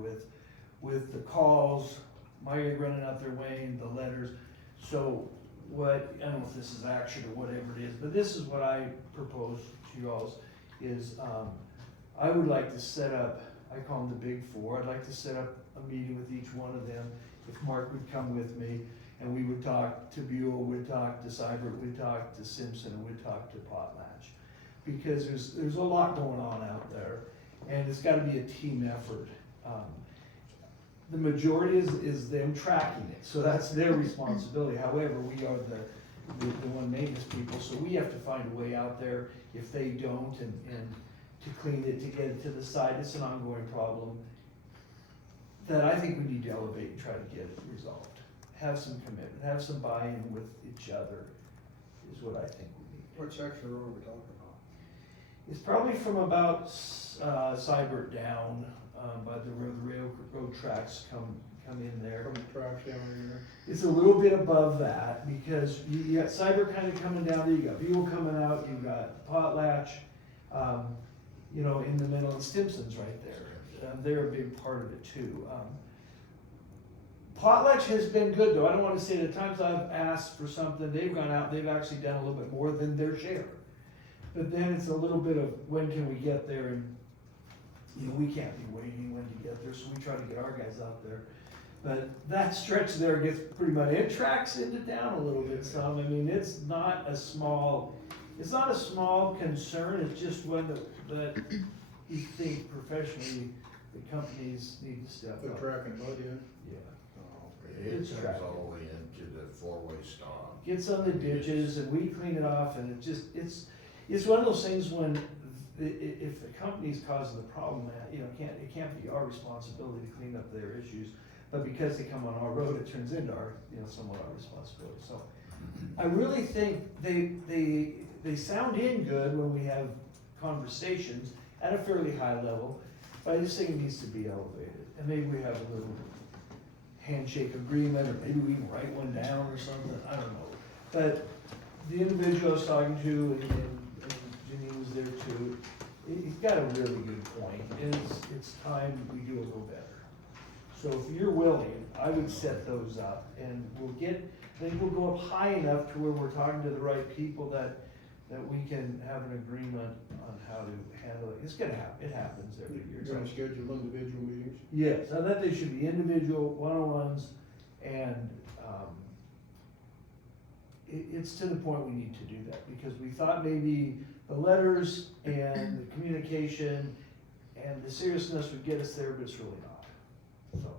with the calls, my running out there weighing, the letters. So what, I don't know if this is action or whatever it is, but this is what I propose to you all is, I would like to set up, I call them the big four, I'd like to set up a meeting with each one of them. If Mark would come with me, and we would talk to Buell, we'd talk to Seibert, we'd talk to Simpson, and we'd talk to Potlatch. Because there's a lot going on out there, and it's gotta be a team effort. The majority is them tracking it, so that's their responsibility. However, we are the one maintenance people, so we have to find a way out there if they don't, and to clean it, to get it to the side. It's an ongoing problem that I think we need to elevate and try to get it resolved. Have some commitment, have some buy-in with each other is what I think we need. What section of road are we talking about? It's probably from about Seibert down, by the railroad tracks come in there. From the tracks down in there? It's a little bit above that because you got Seibert kind of coming down there, you got Buell coming out, you got Potlatch, you know, in the middle, and Stimson's right there. They're a big part of it too. Potlatch has been good though. I don't want to say the times I've asked for something, they've gone out, they've actually done a little bit more than their share. But then it's a little bit of when can we get there, and you know, we can't be waiting when to get there, so we try to get our guys out there. But that stretch there gets pretty much, it tracks into town a little bit some. I mean, it's not a small concern, it's just one that you think professionally the companies need to step The up. track and mud in? Yeah. It It's comes tracking. all the way into the four-way stop. Gets on the ditches and we clean it off, and it's one of those things when if the company's causing the problem, you know, it can't be our responsibility to clean up their issues. But because they come on our road, it turns into our, you know, somewhat our responsibility. So I really think they sound in good when we have conversations at a fairly high level, but I just think it needs to be elevated. And maybe we have a little handshake agreement, or maybe we can write one down or something, I don't know. But the individual I was talking to, and Janine was there too, he's got a really good point, and it's time we do a little better. So if you're willing, I would set those up, and I think we'll go up high enough to where we're talking to the right people that we can have an agreement on how to handle it. It's gonna happen, it happens every year. You're gonna schedule individual meetings? Yes, I think they should be individual, one-on-ones, and, it's to the point we need to do that, because we thought maybe the letters and the communication and the seriousness would get us there, but it's really not. So,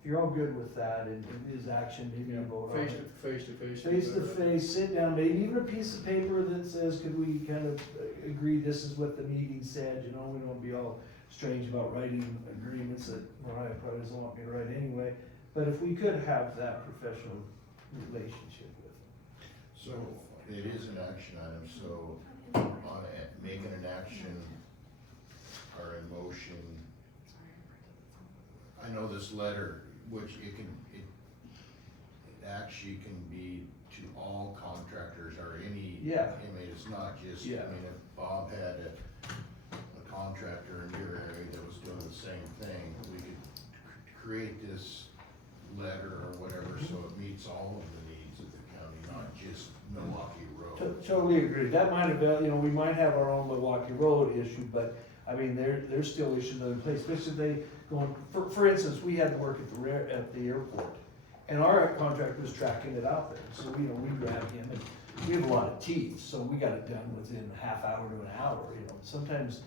if you're all good with that, and it is action, maybe you vote on it. Face to face. Face to face, sit down, maybe even a piece of paper that says, could we kind of agree this is what the meeting said, you know, we don't be all strange about writing agreements that Mariah probably doesn't want me to write anyway, but if we could have that professional relationship with them. So it is an action item, so on making an action or in motion, I know this letter, which it actually can be to all contractors or any. Yeah. I mean, it's not just, I Yeah. mean, if Bob had a contractor in your area that was doing the same thing, we could create this letter or whatever, so it meets all of the needs of the county, not just Milwaukee Road. Totally agree, that might have been, you know, we might have our own Milwaukee Road issue, but, I mean, there's still issues in place, especially if they going, for instance, we had to work at the airport, and our contractor was tracking it out there, so, you know, we grabbed him, and we have a lot of teeth, so we got it done within a half hour to an hour, you know, sometimes,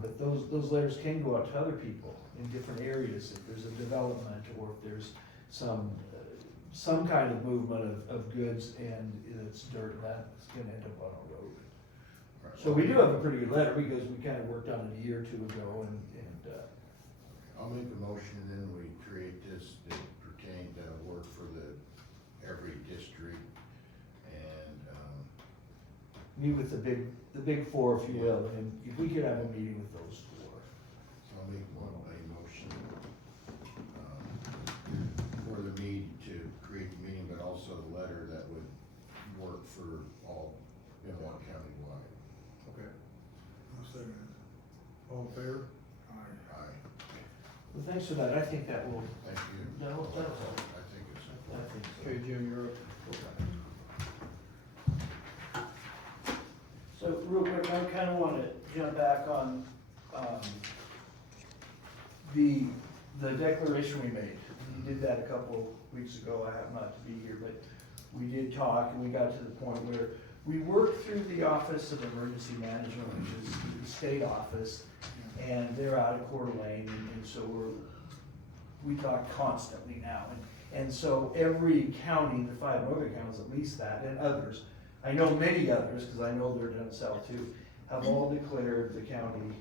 but those letters can go out to other people in different areas, if there's a development, or if there's some kind of movement of goods, and it's dirt, that's gonna end up on a road. Right. So we do have a pretty good letter, because we kinda worked on it a year or two ago, and I'll make a motion, and then we create this that pertain to work for every district, and, meet with the big four, if you will, and if we could have a meeting with those four. so I'll make a motion, for the to create the meeting, but also the letter that would work for all, Benewah County-wide. Okay, I'll second it. all in favor? Aye. Aye, Well, thanks for that, I think that will, thank you. that'll, I think it's I think so. Okay, Jim, you're up. So real quick, I kind of want to jump back on, the declaration we made. We did that a couple weeks ago, I happen not to be here, but we did talk, and we got to the point where we worked through the Office of Emergency Management, which is the state office, and they're out of Coeur d'Alene, and so we talk constantly now. And so every county, the 5 northern counties, at least that, and others, I know many others, because I know they're down south too, have all declared the county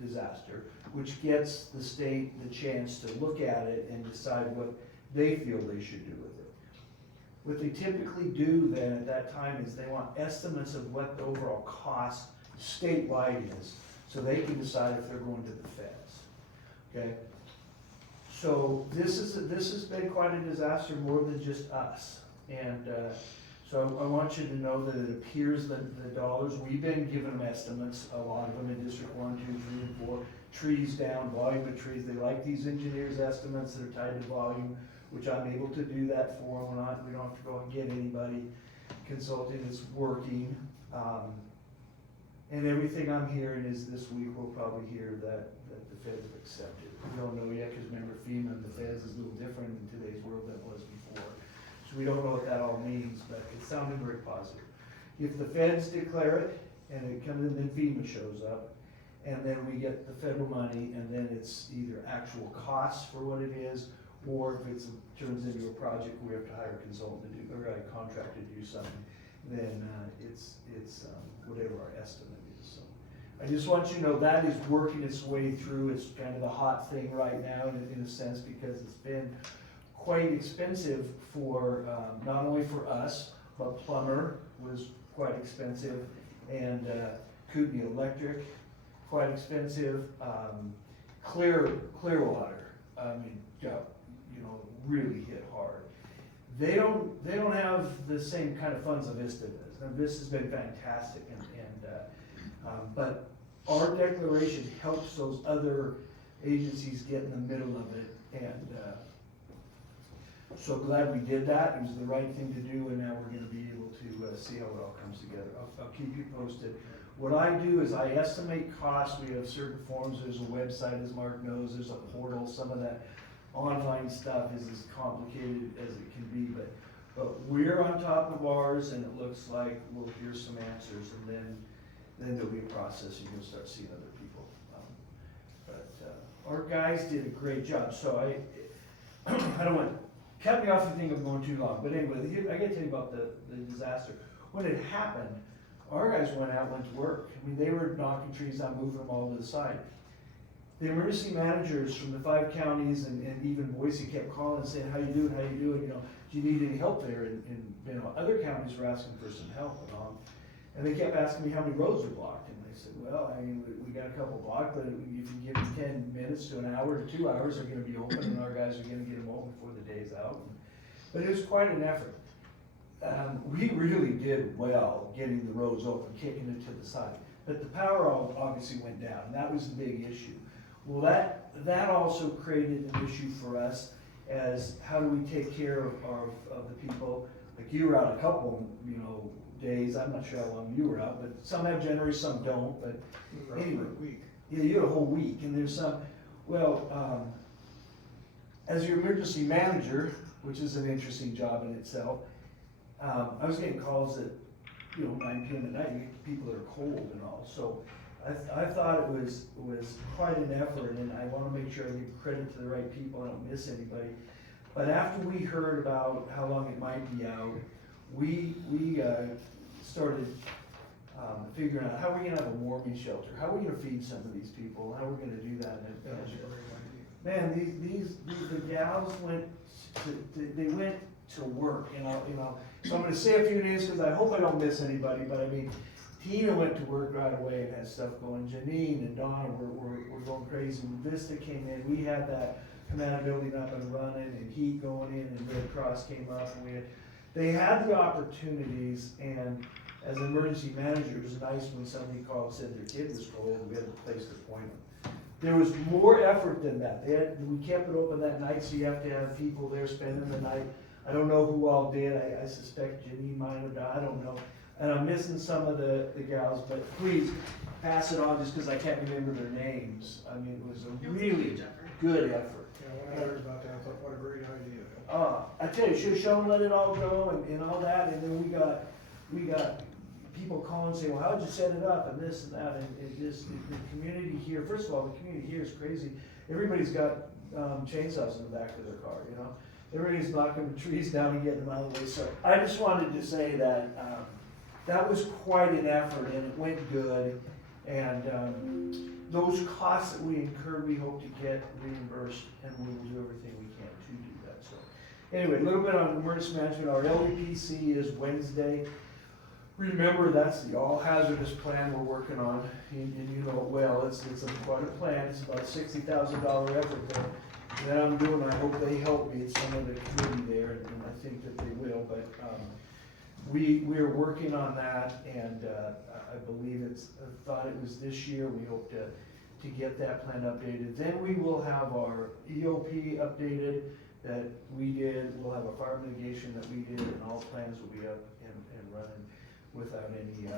disaster, which gets the state the chance to look at it and decide what they feel they should do with it. What they typically do then at that time is they want estimates of what the overall cost statewide is, so they can decide if they're going to the feds, okay? So this has been quite a disaster, more than just us, and so I want you to know that it appears that the dollars, we've been giving them estimates, a lot of them in District 1, 2, 3, and 4, trees down, volume of trees, they like these engineers' estimates that are tied to volume, which I'm able to do that for them, we don't have to go and get anybody consulting, it's working. And everything I'm hearing is this week we'll probably hear that the feds have accepted. We don't know yet, because remember FEMA and the feds is a little different in today's world than it was before. So we don't know what that all means, but it's sounding very positive. If the feds declare it, and it comes in, then FEMA shows up, and then we get the federal money, and then it's either actual costs for what it is, or if it turns into a project where we have to hire a consultant to do, or a contractor to do something, then it's whatever our estimate is. So I just want you to know that is working its way through. It's kind of the hot thing right now in a sense, because it's been quite expensive for, not only for us, but plumber was quite expensive, and Kootenai Electric, quite expensive. Clearwater, I mean, got, really hit hard. they don't have the same kind of funds that Vista does. And Vista's been fantastic but our declaration helps those other agencies get in the middle of it, and so glad we did that. It was the right thing to do, and now we're gonna be able to see how it all comes together. I'll keep you posted. What I do is I estimate costs. We have certain forms. There's a website, as Mark knows, there's a portal. Some of that online stuff is as complicated as it can be, but we're on top of ours, and it looks like we'll hear some answers, and then there'll be a process, and you'll start seeing other people. Our guys did a great job, so I don't want, cut me off if you think I'm going too long, but anyway, I gotta tell you about the disaster. When it happened, our guys went to work. I mean, they were knocking trees down, moving them all to the side. The emergency managers from the 5 counties and even Boise kept calling and saying, how you doing, you know, do you need any help there? And you know, other counties were asking for some help and all. And they kept asking me how many roads were blocked. And I said, well, I mean, we got a couple blocked, but if you give me 10 minutes to an hour to 2 hours, they're gonna be open, and our guys are gonna get them open before the day's out. But it was quite an effort. We really did well getting the roads open, kicking it to the side. But the power obviously went down, and that was the big issue. Well, that also created an issue for us as how do we take care of the people. Like you were out a couple, you know, days. I'm not sure how long you were out, but some have generators, some don't. But anyway, A week. yeah, you had a whole week, and there's some. Well, as your emergency manager, which is an interesting job in itself, I was getting calls at 9 p.m. at night. You get people that are cold and all. So I thought it was quite an effort, and I want to make sure I give credit to the right people. I don't miss anybody. But after we heard about how long it might be out, we started figuring out how are we going to have a warming shelter, how are we going to feed some of these people, how are we going to do that. That was a great idea. Man, the gals went to work, you know. So I'm going to say a few names because I hope I don't miss anybody. But I mean, Tina went to work right away and had stuff going. Janine and Donna were going crazy. When Vista came in, we had that command building up and running, and heat going in, and Red Cross came up, and they had the opportunities. And as an emergency manager, it was nice when somebody called and said their kid was cold, and we had a place to point them. There was more effort than that. We kept it open that night, so you have to have people there spending the night. I don't know who all did. I suspect Janine might have done. I don't know. And I'm missing some of the gals, but please pass it on just because I can't remember their names. I mean, it was a really good effort. Yeah, when I heard about that, I thought, what a great idea. I tell you, should have shown, let it all go and all that, and then we got people calling saying, well, how'd you set it up, and this and that, and the community here, first of all, the community here is crazy. Everybody's got chainsaws in the back of their car, you know. Everybody's knocking the trees down and getting them out of the way. So I just wanted to say that that was quite an effort, and it went good. And those costs that we incurred, we hope to get reimbursed, and we will do everything we can to do that. So anyway, a little bit on emergency management. Our LEPC is Wednesday. Remember, that's the all hazardous plan we're working on, and you know it well. It's quite a plan. It's about a $60,000 effort there. That I'm doing. I hope they help me. It's some of the committee there, and I think that they will. But we're working on that, and I believe I thought it was this year. We hope to get that plan updated. Then we will have our EOP updated that we did. We'll have a fire mitigation that we did, and all plans will be up and running without any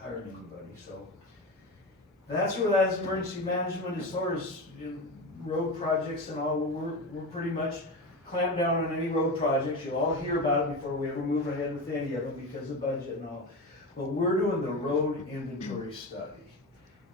hiring anybody. So that's where that is emergency management. As far as road projects and all, we're pretty much clamped down on any road projects. You'll all hear about it before we ever move ahead with any of them because of budget and all. But we're doing the road inventory study,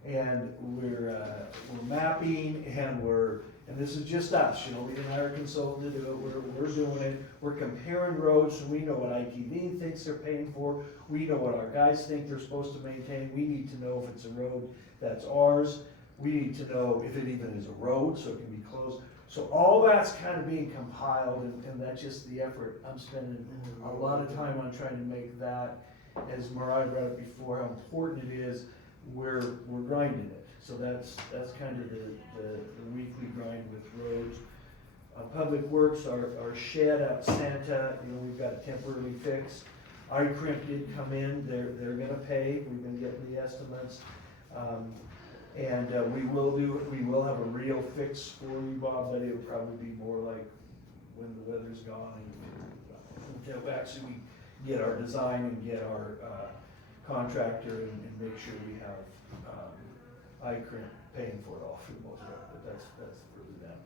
and we're mapping, and this is just us. You know, we didn't hire a consultant to do it. We're doing it. We're comparing roads, so we know what ITV thinks they're paying for. We know what our guys think they're supposed to maintain. We need to know if it's a road that's ours. We need to know if it even is a road, so it can be closed. So all that's kind of being compiled, and that's just the effort. I'm spending a lot of time on trying to make that, as Mariah brought up before, how important it is. We're grinding it. So that's kind of the weekly grind with roads. Public Works, our shed out Santa, you know, we've got it temporarily fixed. iCrimp did come in, they're gonna pay, we've been getting the estimates. And we will have a real fix for you, Bob, but it'll probably be more like when the weather's gone and until actually we get our design and get our contractor and make sure we have iCrimp paying for it all for the most part, but that's further down.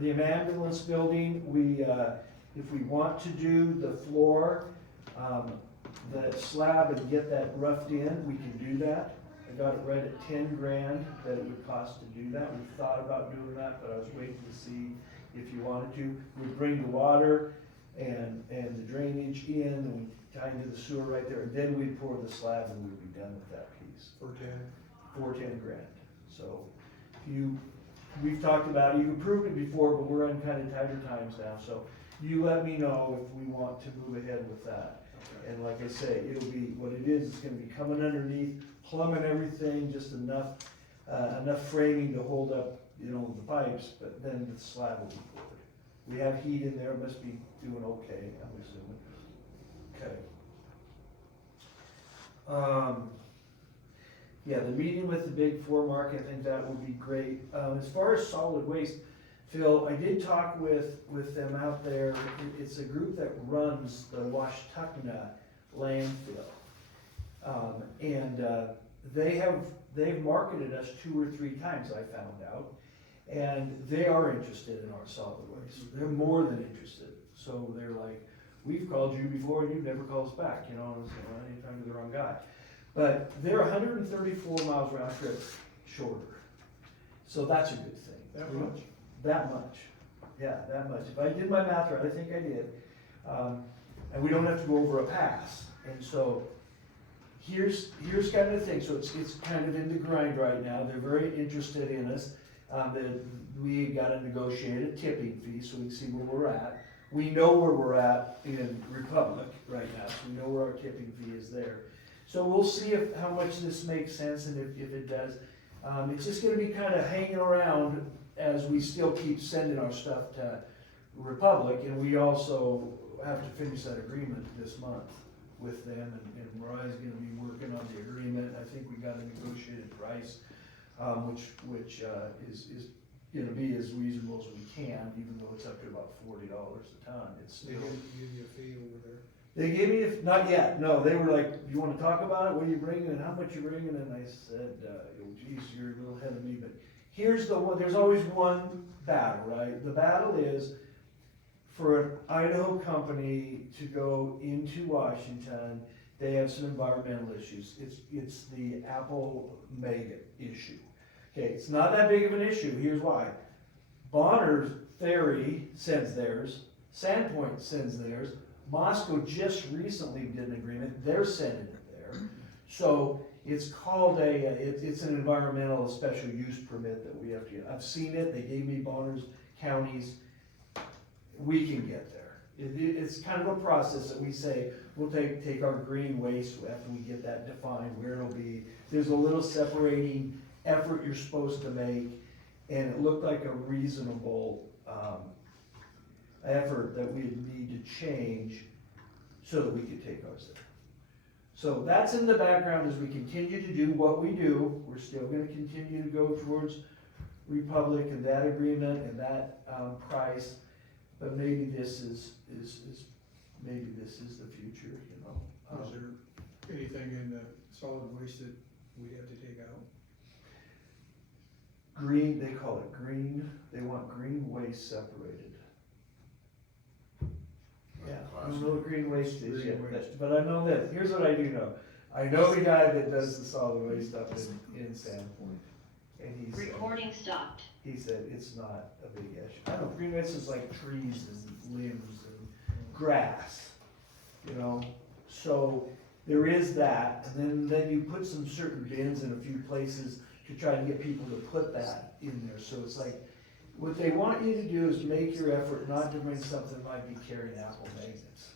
The ambulance building, if we want to do the floor, the slab and get that roughed in, we can do that. I got it right at 10 grand that it would cost to do that. We thought about doing that, but I was waiting to see if you wanted to. We'd bring the water and the drainage in, and we tie into the sewer right there, and then we'd pour the slab and we'd be done with that piece. For 10. For 10 grand. So we've talked about it, you've approved it before, but we're on kind of tighter times now, so you let me know if we want to move ahead with that. Okay. And like I say, it'll be, what it is, it's gonna be coming underneath, plumbing everything, just enough framing to hold up, you know, the pipes, but then the slab will be poured. We have heat in there, must be doing okay, I'm assuming. Okay. Yeah, the meeting with the Big Four, Mark, I think that would be great. As far as solid waste, Phil, I did talk with them out there. It's a group that runs the Washtuckna landfill. They've marketed us 2 or 3 times, I found out. And they are interested in our solid waste. They're more than interested. So they're like, we've called you before and you've never called us back, you know, and I was like, well, you're talking to the wrong guy. But they're 134 miles round trip shorter. So that's a good thing. That much? That much. Yeah, that much. If I did my math right, I think I did. And we don't have to go over a pass. And so here's kind of the thing. So it's kind of in the grind right now. They're very interested in us. We got to negotiate a tipping fee so we can see where we're at. We know where we're at in Republic right now, so we know where our tipping fee is there. So we'll see how much this makes sense, and if it does. It's just gonna be kind of hanging around as we still keep sending our stuff to Republic, and we also have to finish that agreement this month with them, and Mariah's gonna be working on the agreement. I think we got a negotiated price, which is gonna be as reasonable as we can, even though it's up to about $40 a ton. It's They still. give you a fee over there. They gave me, not yet, no, they were like, you wanna talk about it, what are you bringing, and how much you bringing, and I said, oh geez, you're a little ahead of me, but here's the one, there's always one battle, right? The battle is for an Idaho company to go into Washington, they have some environmental issues. It's the Apple maggot issue. Okay, it's not that big of an issue, here's why. Bonner's Ferry sends theirs, Sandpoint sends theirs, Moscow just recently did an agreement, they're sending it there. So it's called it's an environmental special use permit that we have to get. I've seen it, they gave me Bonner's counties, we can get there. It's kind of a process that we say, we'll take our green waste after we get that defined, where it'll be. There's a little separating effort you're supposed to make, and it looked like a reasonable effort that we need to change so that we could take ours there. So that's in the background as we continue to do what we do. We're still gonna continue to go towards Republic and that agreement and that price, but maybe this is maybe this is the future, you know. Is there anything in the solid waste that we have to take out? Green, they call it green, they want green waste separated. Yeah, I don't know what green waste is yet, but I know that, here's what I do know. I know the guy that does the solid waste up in Sandpoint, and he said. Recording stopped. He said it's not a big issue. I don't know, green waste is like trees and limbs and grass, you know? So there is that, and then you put some certain bins in a few places to try to get people to put that in there. So it's like, what they want you to do is make your effort not to bring something that might be carrying Apple magnets.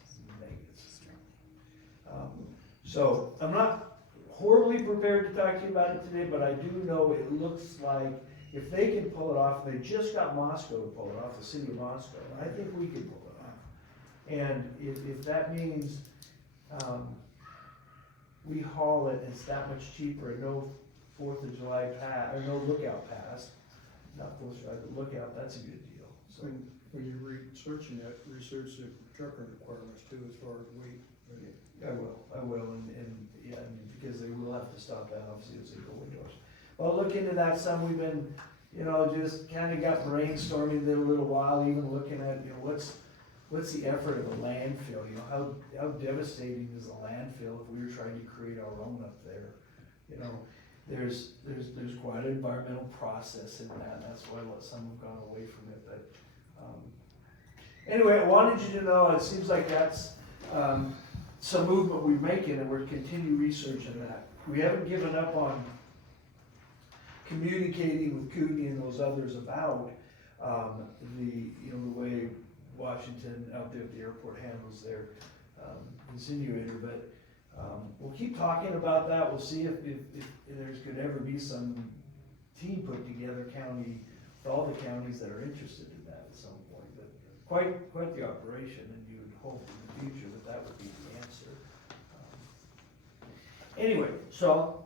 So I'm not horribly prepared to talk to you about it today, but I do know it looks like if they can pull it off, they just got Moscow to pull it off, the city of Moscow, I think we can pull it off. And if that means, we haul it, it's that much cheaper, and no 4th of July pass, or no lookout pass, not 4th of July, but lookout, that's a good deal, so. When you're researching that, research the trucker requirements too, as far as weight. I will, and, yeah, I mean, because they will have to stop that, obviously, as they go indoors. Well, look into that some, we've been, just kinda got brainstorming there a little while, even looking at, what's the effort of a landfill, how devastating is a landfill if we were trying to create our own up there? There's quite an environmental process in that, and that's why some have gone away from it, but, anyway, I wanted you to know, it seems like that's, some movement we're making, and we're continuing researching that. We haven't given up on communicating with Cooney and those others about, the way Washington out there at the airport handles their, insinuator, but, we'll keep talking about that, we'll see if there's could ever be some team put together, county, with all the counties that are interested in that at some point, but quite the operation, and you would hope in the future that would be the answer. Anyway, so,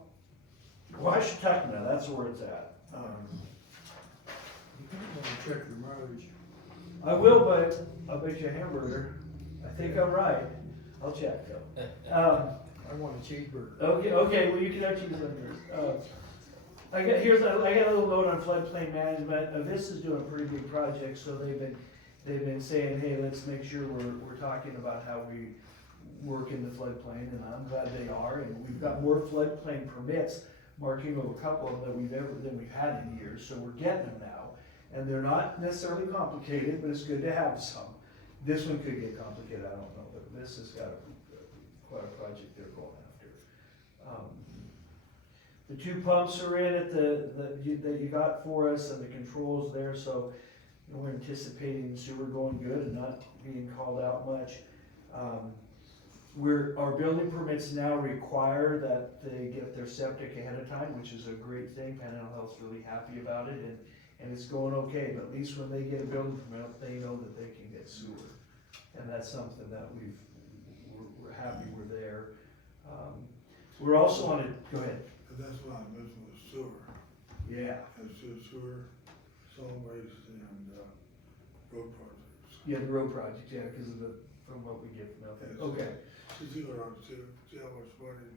Washington, that's where it's at. You want to check your mileage. I will, but I'll bet you a hamburger. I think I'm right. I'll check though. I want a cheeseburger. Okay, well, you can have cheeseburgers. I got a little note on floodplain management. Vista's doing a pretty big project, so they've been saying, hey, let's make sure we're talking about how we work in the floodplain, and I'm glad they are. And we've got more floodplain permits, marking over a couple of them than we've had in years, so we're getting them now. And they're not necessarily complicated, but it's good to have some. This one could get complicated, I don't know, but this has got quite a project they're going after. The 2 pumps are in it that you got for us, and the controls there, so we're anticipating sewer going good and not being called out much. Our building permits now require that they get their septic ahead of time, which is a great thing. Panhandle Health's really happy about it, and it's going okay, but at least when they get a building permit, they know that they can get sewer. And that's something that we're happy we're there. We're also on it, go ahead. And that's what I mentioned with sewer. Yeah. And sewer, solid waste, and, road projects. Yeah, the road project, yeah, because from what we get from out there. Okay. See how much money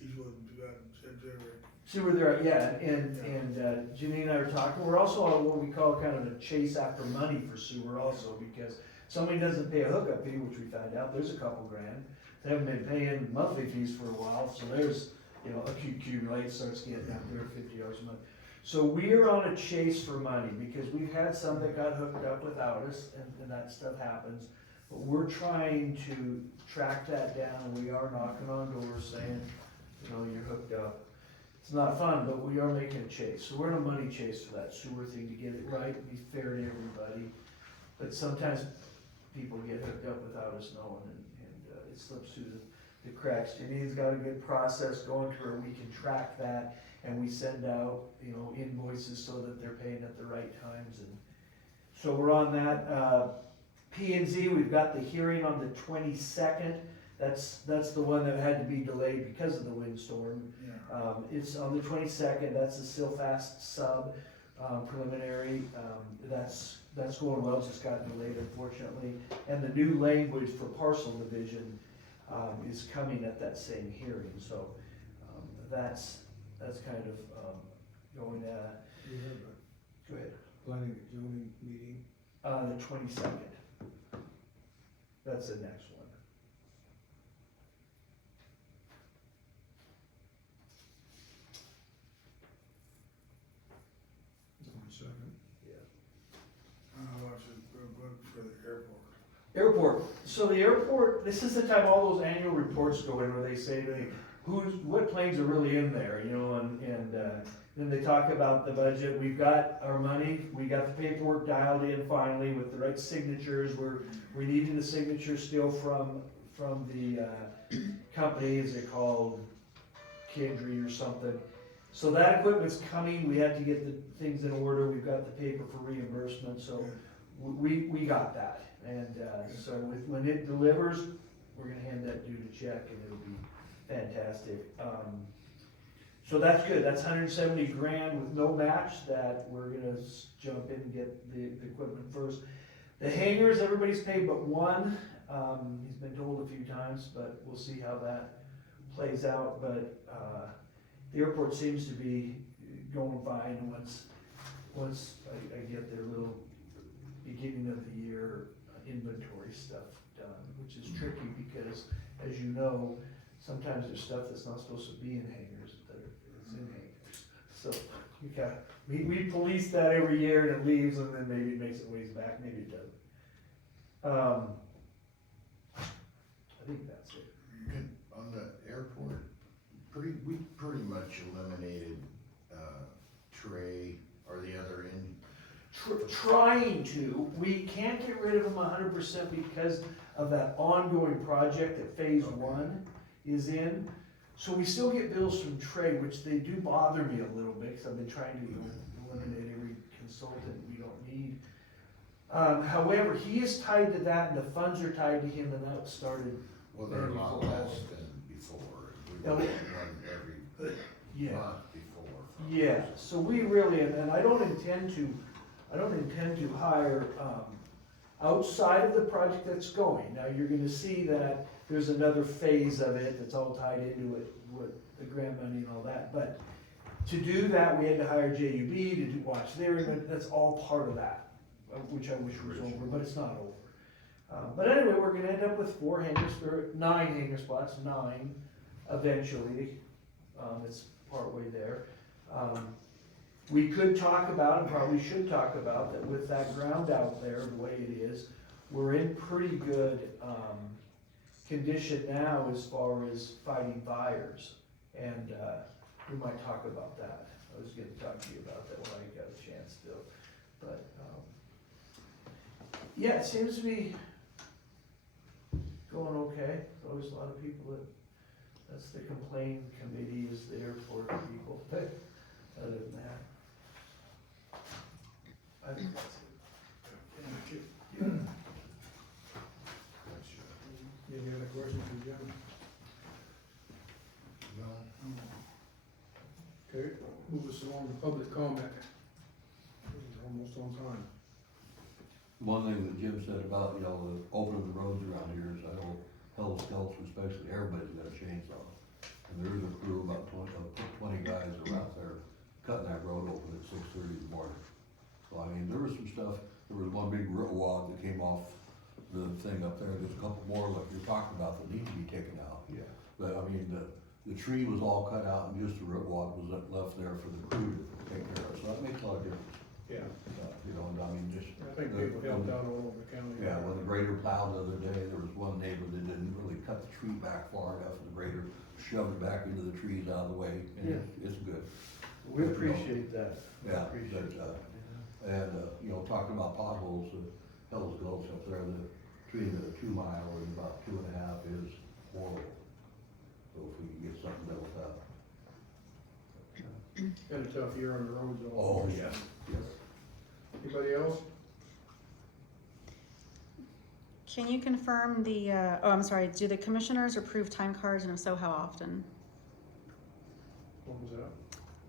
he's willing to generate. See where they're at, yeah, and Janine and I are talking, we're also on what we call kind of a chase after money for sewer also, because somebody doesn't pay a hookup fee, which we found out, there's a couple grand. They haven't been paying monthly fees for a while, so there's, accumulate, starts getting out there $50 a month. So we're on a chase for money, because we've had some that got hooked up without us, and that stuff happens. But we're trying to track that down, and we are knocking on doors saying, you're hooked up. It's not fun, but we are making a chase. So we're in a money chase for that sewer thing to get it right, and be fair to everybody. But sometimes people get hooked up without us knowing, and it slips through the cracks. Janine's got a good process going to where we can track that, and we send out, invoices so that they're paying at the right times. And so we're on that. P&Z, we've got the hearing on the 22nd. That's the one that had to be delayed because of the windstorm. Yeah. It's on the 22nd, that's the Silfast sub preliminary. That's going well, it's just got delayed unfortunately. And the new language for parcel division is coming at that same hearing. So that's kind of going at. You have a Go ahead. planning and zoning meeting. The 22nd. That's the next one. 22nd. Yeah. I watched it for the airport. Airport. So the airport, this is the time all those annual reports go in where they say to me, what planes are really in there, and then they talk about the budget. We've got our money, we got the paperwork dialed in finally with the right signatures. We're needing the signatures still from the company, is it called Kindry or something? So that equipment's coming, we had to get the things in order, we've got the paper for reimbursement, so we got that. And, so when it delivers, we're gonna hand that dude a check and it'll be fantastic. So that's good, that's 170 grand with no match that we're gonna jump in and get the equipment first. The hangars, everybody's paid but one, he's been told a few times, but we'll see how that plays out, but, the airport seems to be going fine, and once I get their little beginning of the year inventory stuff done, which is tricky because, as you know, sometimes there's stuff that's not supposed to be in hangars, that it's in hangars. So, we police that every year and it leaves, and then maybe it makes it ways back, maybe it doesn't. I think that's it. On the airport, we pretty much eliminated, Trey or the other end. Trying to, we can't get rid of them 100% because of that ongoing project that phase one is in. So we still get bills from Trey, which they do bother me a little bit, because I've been trying to eliminate every consultant we don't need. However, he is tied to that, and the funds are tied to him, and that started. Well, they're a lot less than before. We Yeah, run every Yeah. month before. Yeah, so we really, and I don't intend to hire, outside of the project that's going. Now, you're gonna see that there's another phase of it that's all tied into it, with the grant money and all that, but to do that, we had to hire JUB to watch their, that's all part of that, which I wish was over, but it's not over. But anyway, we're gonna end up with 9 hangar spots, 9 eventually, it's partway there. We could talk about, and probably should talk about, that with that ground out there, the way it is, we're in pretty good, condition now as far as fighting fires. And, we might talk about that. I was gonna talk to you about that when I got a chance to, but, yeah, it seems to be going okay. There's always a lot of people that's the complaint committee is there for people, but other than that, I think that's it. Any other questions for Jim? No. Okay, move us along to public comment. We're almost on time. One thing that Jim said about, opening the roads around here is I know Hell's Skelts especially, everybody's got a chainsaw. And there is a crew, about 20 guys are out there cutting that road open at 6:30 in the morning. So I mean, there was some stuff, there was one big root wad that came off the thing up there, there's a couple more like you're talking about that need to be taken out. Yeah. But I mean, the tree was all cut out and just the root wad was left there for the crew to take care of, so that makes a lot of difference. Yeah. And I mean, just. I think people helped out all over the county. Yeah, when the grader plowed the other day, there was one neighbor that didn't really cut the tree back far enough, and the grader shoved it back into the trees out of the way, and it's good. We appreciate that. Yeah, Appreciate but, that. and, talking about potholes, Hell's Gulch up there, between the 2 mile and about 2.5 is horrible. So if we can get something built up. Been a tough year on the roads. Oh, yes, yes. Anybody else? Can you confirm do the commissioners approve time cards, and if so, how often? What was that?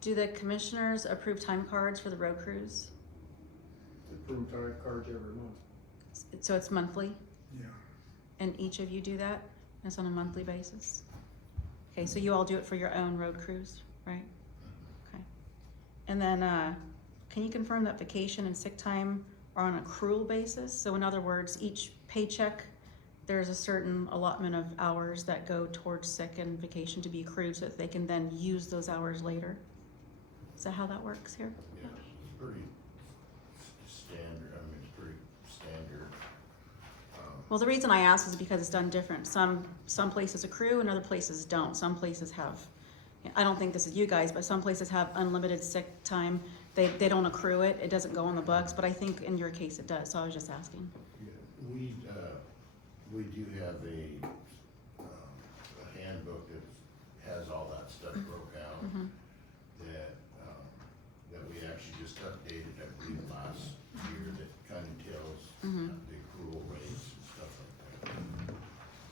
Do the commissioners approve time cards for the road crews? Approved time cards every month. So it's monthly, Yeah. and each of you do that? It's on a monthly basis? Okay, so you all do it for your own road crews, right? Okay. And then, can you confirm that vacation and sick time are on an accrual basis? So in other words, each paycheck, there's a certain allotment of hours that go towards sick and vacation to be accrued so that they can then use those hours later? Is that how that works here? Yes, it's pretty standard, I mean, it's pretty standard. Well, the reason I ask is because it's done different. Some places accrue and other places don't. Some places have, I don't think this is you guys, but some places have unlimited sick time. They don't accrue it, it doesn't go on the books, but I think in your case it does, so I was just asking. Yeah, we do have a handbook that has all that stuff broke out. Mhm. That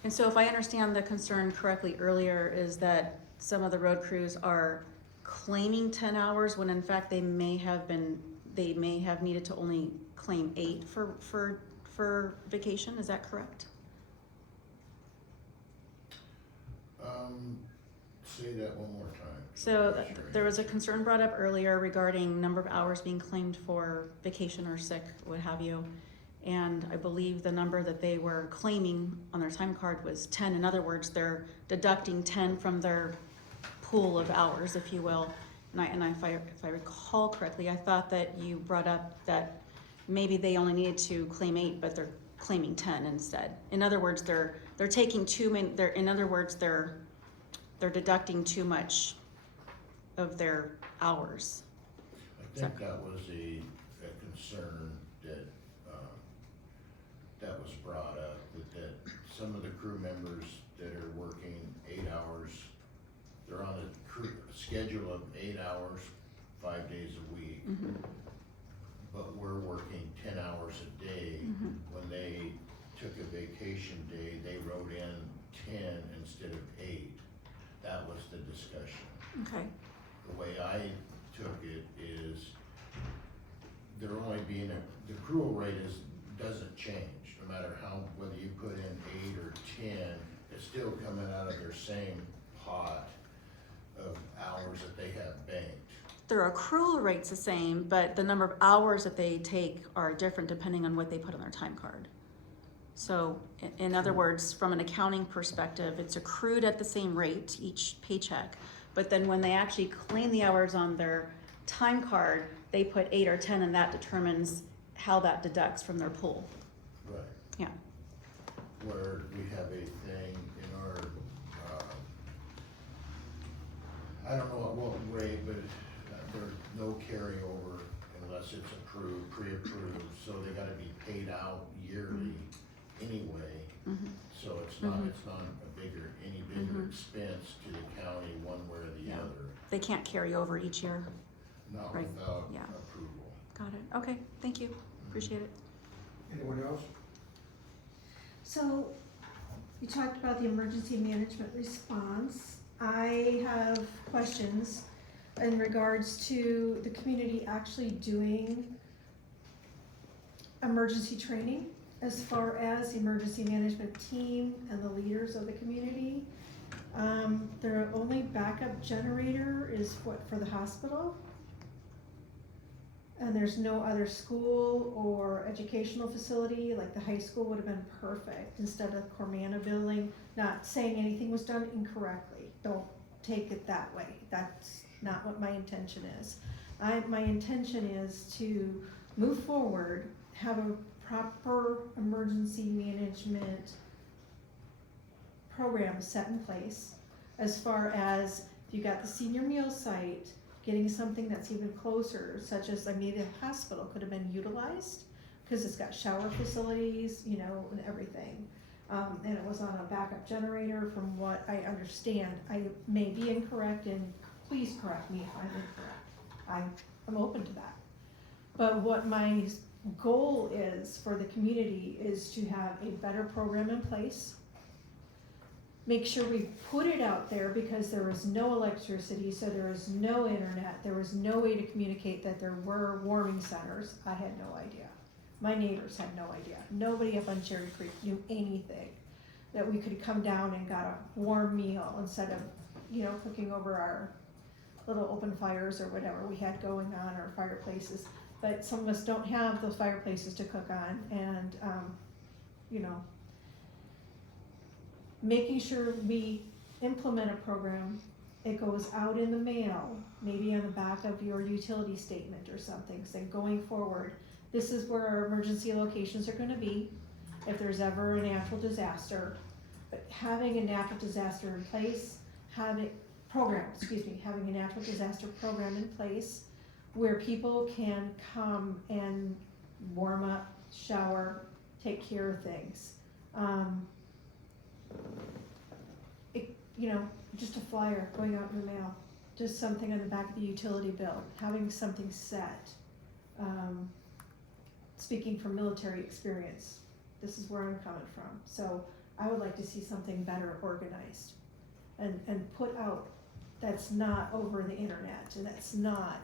And so if I understand the concern correctly earlier, is that some of the road crews are claiming 10 hours when in fact they may have needed to only claim 8 for vacation, is that correct? Say that one more time. So Sure. there was a concern brought up earlier regarding number of hours being claimed for vacation or sick, what have you. And I believe the number that they were claiming on their time card was 10. In other words, they're deducting 10 from their pool of hours, if you will. And if I recall correctly, I thought that you brought up that maybe they only needed to claim 8, but they're claiming 10 instead. In other words, they're taking too many. They're deducting too much of their hours. I think that was a concern that was brought up, that some of the crew members that are working 8 hours, they're on a schedule of 8 hours, 5 days a week. Mm-hmm. But we're working 10 hours a day. Mm-hmm. When they took a vacation day, they wrote in 10 instead of 8. That was the discussion. Okay. The way I took it is they're only being the accrual rate doesn't change, no matter whether you put in 8 or 10, it's still coming out of their same pot of hours that they have banked. Their accrual rate's the same, but the number of hours that they take are different depending on what they put on their time card. So in other words, from an accounting perspective, it's accrued at the same rate each paycheck, but then when they actually claim the hours on their time card, they put 8 or 10, and that determines how that deducts from their pool. Right. Yeah. Where we have a thing in our, I don't know at what rate, but there's no carryover unless it's approved, pre-approved, so they gotta be paid out yearly anyway. Mm-hmm. So it's not any bigger expense to the county one way or the Yeah. other, They can't carry over each year. not Right. without Yeah. approval. Got it. Okay, thank you. Appreciate it. Anyone else? So, you talked about the emergency management response. I have questions in regards to the community actually doing emergency training as far as the emergency management team and the leaders of the community. Their only backup generator is for the hospital. And there's no other school or educational facility, like the high school would have been perfect instead of Cormana building. Not saying anything was done incorrectly, don't take it that way, that's not what my intention is. My intention is to move forward, have a proper emergency management program set in place, as far as if you got the senior meal site, getting something that's even closer, such as maybe a hospital could have been utilized, because it's got shower facilities, and everything. And it was on a backup generator from what I understand. I may be incorrect, and please correct me if I'm incorrect. I'm open to that. But what my goal is for the community is to have a better program in place. Make sure we put it out there, because there was no electricity, so there was no internet, there was no way to communicate that there were warming centers. I had no idea. My neighbors had no idea. Nobody up on Cherry Creek knew anything, that we could come down and got a warm meal instead of, cooking over our little open fires or whatever we had going on, or fireplaces. But some of us don't have those fireplaces to cook on, and, making sure we implement a program, it goes out in the mail, maybe on the back of your utility statement or something, saying going forward, this is where our emergency locations are gonna be if there's ever a natural disaster. But having a natural disaster in place, having a natural disaster program in place where people can come and warm up, shower, take care of things. Just a flyer going out in the mail, just something on the back of the utility bill, having something set. Speaking from military experience, this is where I'm coming from. So I would like to see something better organized and put out, that's not over the internet and that's not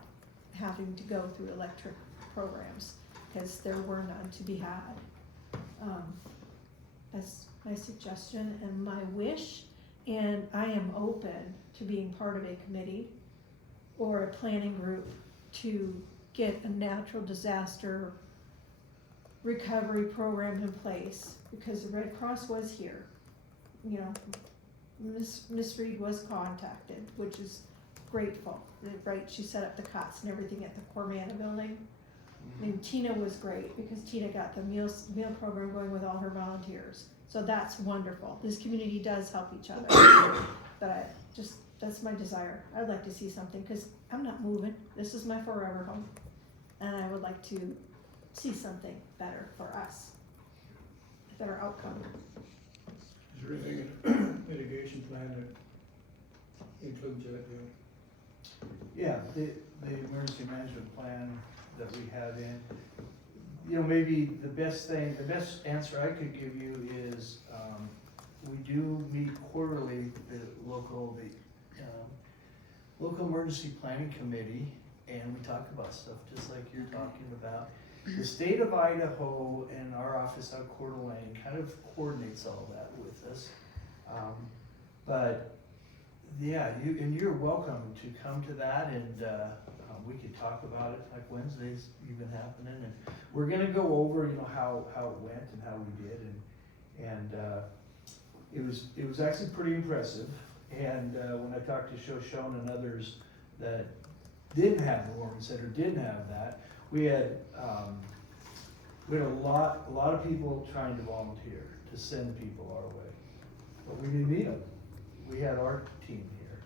having to go through electric programs, because there were none to be had. That's my suggestion and my wish, and I am open to being part of a committee or a planning group to get a natural disaster recovery program in place, because the Red Cross was here. You know, Miss Reed was contacted, which is grateful, right? She set up the cots and everything at the Cormana building. And Tina was great, because Tina got the meal program going with all her volunteers. So that's wonderful. This community does help each other. But that's my desire. I'd like to see something, because I'm not moving. This is my forever home. And I would like to see something better for us. A better outcome. Is there anything in mitigation plan that includes that, Jim? Yeah, the emergency management plan that we have in, you know, maybe the best answer I could give you is, we do meet quarterly, the local emergency planning committee, and we talk about stuff just like you're talking about. The state of Idaho and our office out Coeur d'Alene kind of coordinates all that with us. But yeah, you're welcome to come to that, and we could talk about it, like Wednesday's even happening, and we're gonna go over, you know, how it went and how we did, and it was actually pretty impressive. And when I talked to Shoshone and others that didn't have the warming center, didn't have that, we had a lot of people trying to volunteer to send people our way, but we didn't need them. We had our team here,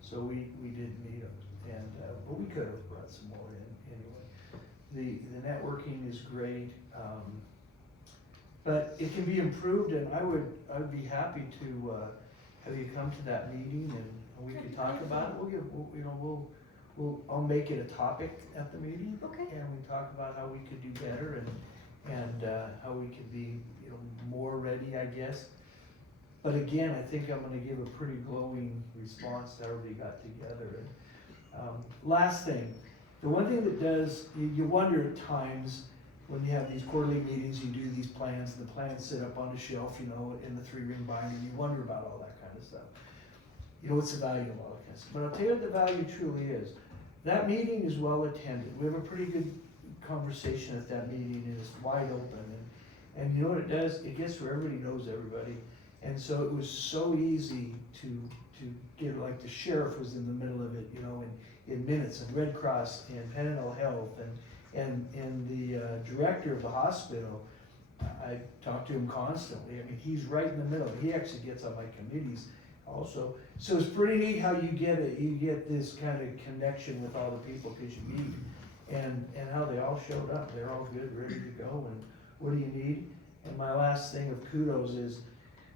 so we didn't need them, and but we could have brought some more in anyway. The networking is great, but it can be improved, and I would be happy to have you come to that meeting, and we could talk about it. I'll make it a topic at the meeting. Okay. And we talk about how we could do better and how we could be, you know, more ready, I guess. But again, I think I'm gonna give a pretty glowing response to everybody got together. And last thing, the one thing that does, you wonder at times when you have these quarterly meetings, you do these plans, and the plans sit up on a shelf, you know, in the 3-ring binder, you wonder about all that kind of stuff. You know, what's the value of all that kind of stuff? But I'll tell you what the value truly is. That meeting is well attended. We have a pretty good conversation at that meeting, and it's wide open. And you know what it does? It gets where everybody knows everybody. And so it was so easy to get, like the sheriff was in the middle of it, you know, in minutes, and Red Cross and Penadol Health and the director of the hospital. I talk to him constantly. I mean, he's right in the middle. He actually gets on my committees also. So it's pretty neat how you get this kind of connection with all the people because you meet, and how they all showed up. They're all good, ready to go, and what do you need? And my last thing of kudos is,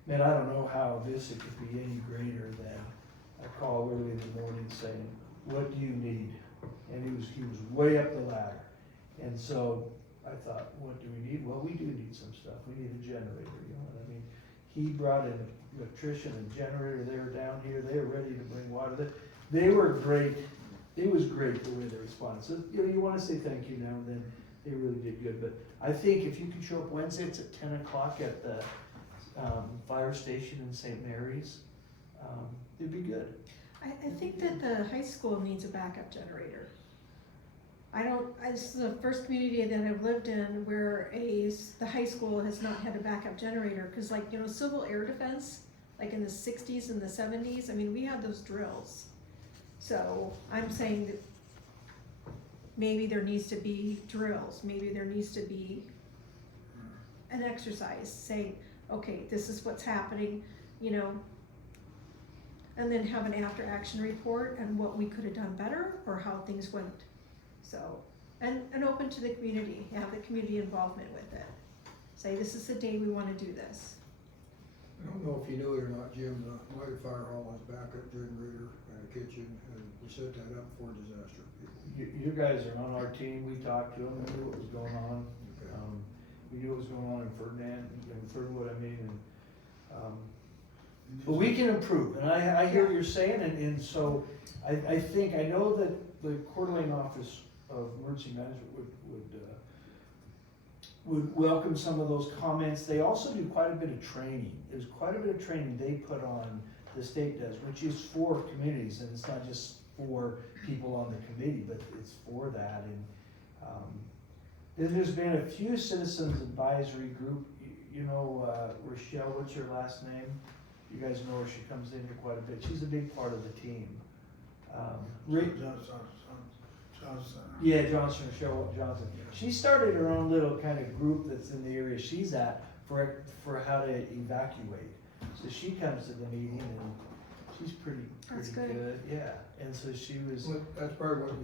man, I don't know how it could be any greater than a call early in the morning saying, what do you need? And he was way up the ladder. And so I thought, what do we need? Well, we do need some stuff. We need a generator, you know what I mean? He brought in an electrician and generator. They were down here. They were ready to bring water. They were great. It was great the way they responded. So, you know, you want to say thank you now and then. They really did good. But I think if you can show up Wednesday, it's at 10 o'clock at the fire station in St. Mary's. It'd be good. I think that the high school needs a backup generator. This is the first community that I've lived in where the high school has not had a backup generator, cause like, you know, civil air defense, like in the 60s and the 70s, I mean, we had those drills. So I'm saying that maybe there needs to be drills, maybe there needs to be an exercise saying, okay, this is what's happening, you know, and then have an after action report and what we could have done better or how things went. So, and open to the community, have the community involvement with it. Say, this is the day we wanna do this. I don't know if you knew it or not, Jim, the White Fire Hall has backup generator and a kitchen, and we set that up for disaster people. You guys are on our team. We talked to them. We knew what was going on. Okay. We knew what was going on in Ferdinand, and Fernwood, I mean, and But we can improve, and I hear what you're saying, and so I think, I know that the Coeur d'Alene Office of Emergency Management would welcome some of those comments. They also do quite a bit of training. There's quite a bit of training they put on, the state does, which is for communities, and it's not just for people on the committee, but it's for that. And then there's been a few citizens advisory group, you know, Rochelle, what's your last name? You guys know her, she comes in here quite a bit. She's a big part of the team. Johnson. Yeah, Johnson, Rochelle Johnson. She started her own little kind of group that's in the area she's at for how to evacuate. So she comes to the meeting and she's pretty That's good. good. Yeah, and so she was, Well, that's probably what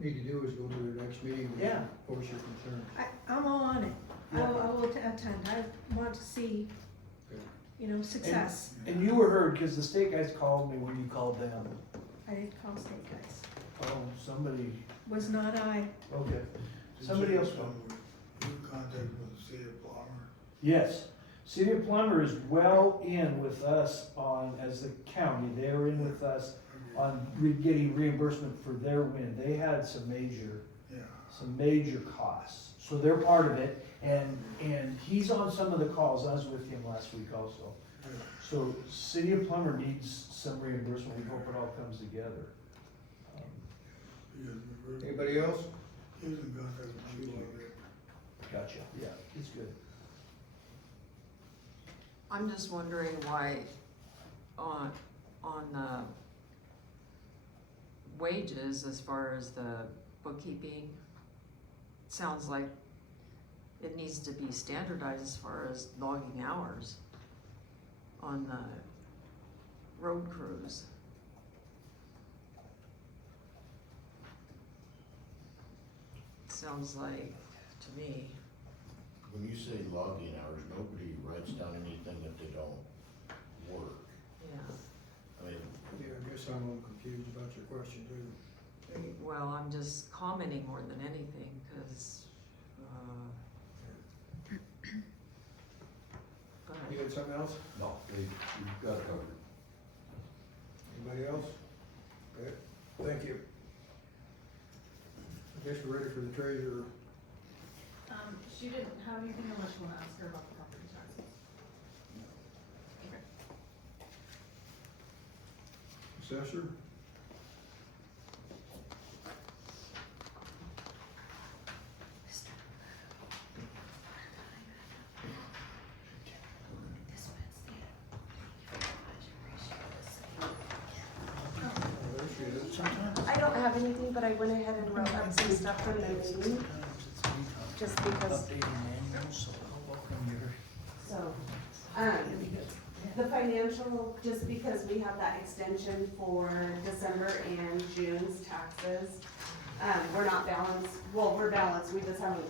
you need to do, is go to the next meeting and Yeah. voice your concern. I'm all on it. I Yeah. will attend. I want to see, Good. you know, success. and you were heard, cause the state guys called me when you called them. I didn't call state guys. Oh, somebody, Was not I. okay. Somebody else called. You contacted with the city of Palmer. Yes, City of Plummer is well in with us on, as the county, they're in with us on getting reimbursement for their wind. They had some major costs, so they're part of it, and he's on some of the calls. I was with him last week also. Yeah. So City of Plummer needs some reimbursement, we hope it all comes together. Anybody else? He was in contact with you like that. Gotcha, yeah, it's good. I'm just wondering why on wages, as far as the bookkeeping, sounds like it needs to be standardized as far as logging hours on the road crews. Sounds like, to me, When you say logging hours, nobody writes down anything that they don't work. yeah, I mean, Yeah, I guess I'm a little confused about your question too. well, I'm just commenting more than anything, cause, You had something else? No, you've got it covered. Anybody else? Okay, thank you. I guess we're ready for the treasurer. She didn't have anything unless you wanna ask her about the property taxes. Assessor? Oh, there she is. I don't have anything, but I went ahead and wrote up some stuff from the meeting, just because, Updating manual, so I'll welcome your. so, the financial, just because we have that extension for December and June's taxes, we're not balanced, well, we're balanced, we just haven't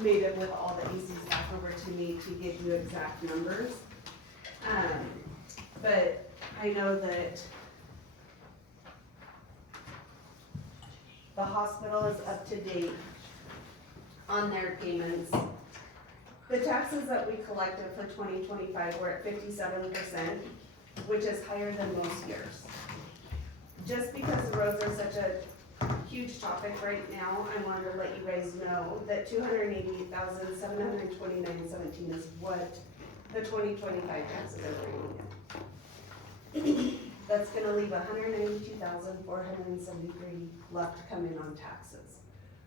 made it with all the ECs back over to me to give you exact numbers. But I know that the hospital is up to date on their payments. The taxes that we collected for 2025 were at 57%, which is higher than most years. Just because the roads are such a huge topic right now, I wanted to let you guys know that $288,729.17 is what the 2025 taxes are bringing in. That's gonna leave $192,473 left to come in on taxes.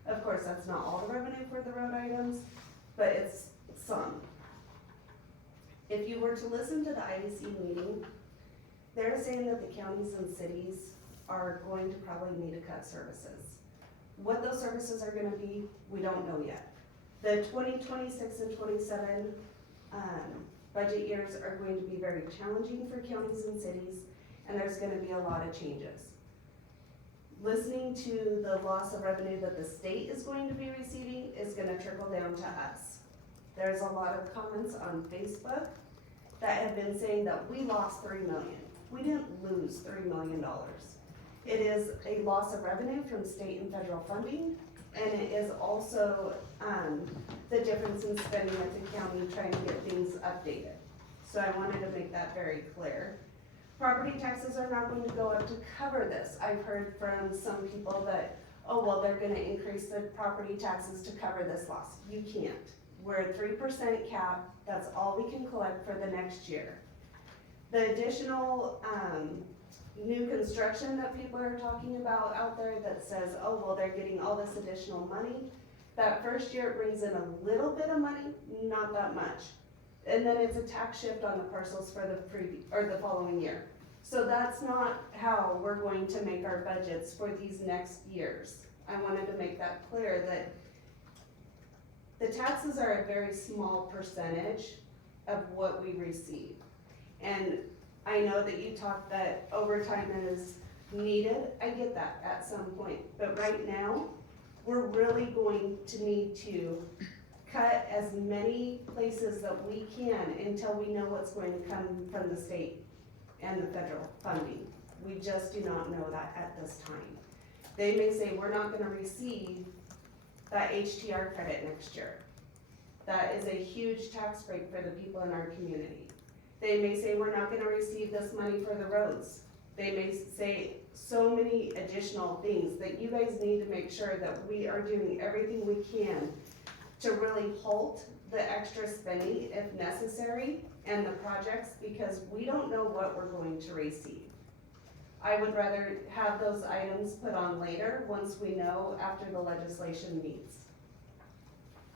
Of course, that's not all the revenue for the road items, but it's some. If you were to listen to the IEC meeting, they're saying that the counties and cities are going to probably need to cut services. What those services are gonna be, we don't know yet. The 2026 and 27 budget years are going to be very challenging for counties and cities, and there's gonna be a lot of changes. Listening to the loss of revenue that the state is going to be receiving is gonna trickle down to us. There's a lot of comments on Facebook that have been saying that we lost $3 million. We didn't lose $3 million. It is a loss of revenue from state and federal funding, and it is also, the difference in spending at the county trying to get things updated. So I wanted to make that very clear. Property taxes are not going to go up to cover this. I've heard from some people that, oh, well, they're gonna increase the property taxes to cover this loss. You can't. We're at 3% cap, that's all we can collect for the next year. The additional, new construction that people are talking about out there that says, oh, well, they're getting all this additional money. That first year it brings in a little bit of money, not that much. And then it's a tax shift on the parcels for the following year. So that's not how we're going to make our budgets for these next years. I wanted to make that clear that the taxes are a very small percentage of what we receive. And I know that you talked that overtime is needed, I get that at some point, but right now, we're really going to need to cut as many places that we can until we know what's going to come from the state and the federal funding. We just do not know that at this time. They may say we're not gonna receive that HTR credit next year. That is a huge tax break for the people in our community. They may say we're not gonna receive this money for the roads. They may say so many additional things that you guys need to make sure that we are doing everything we can to really halt the extra spending if necessary and the projects, because we don't know what we're going to receive. I would rather have those items put on later, once we know after the legislation meets.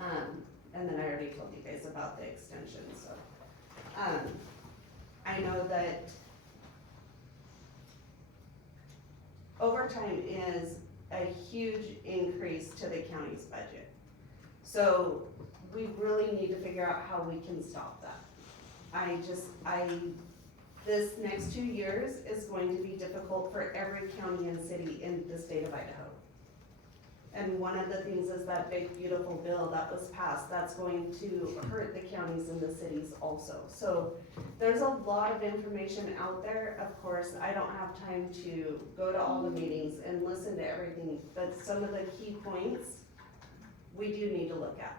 And then I already told you guys about the extension, so. I know that overtime is a huge increase to the county's budget. So we really need to figure out how we can stop that. This next 2 years is going to be difficult for every county and city in the state of Idaho. And one of the things is that big beautiful bill that was passed, that's going to hurt the counties and the cities also. So there's a lot of information out there. Of course, I don't have time to go to all the meetings and listen to everything, but some of the key points we do need to look at.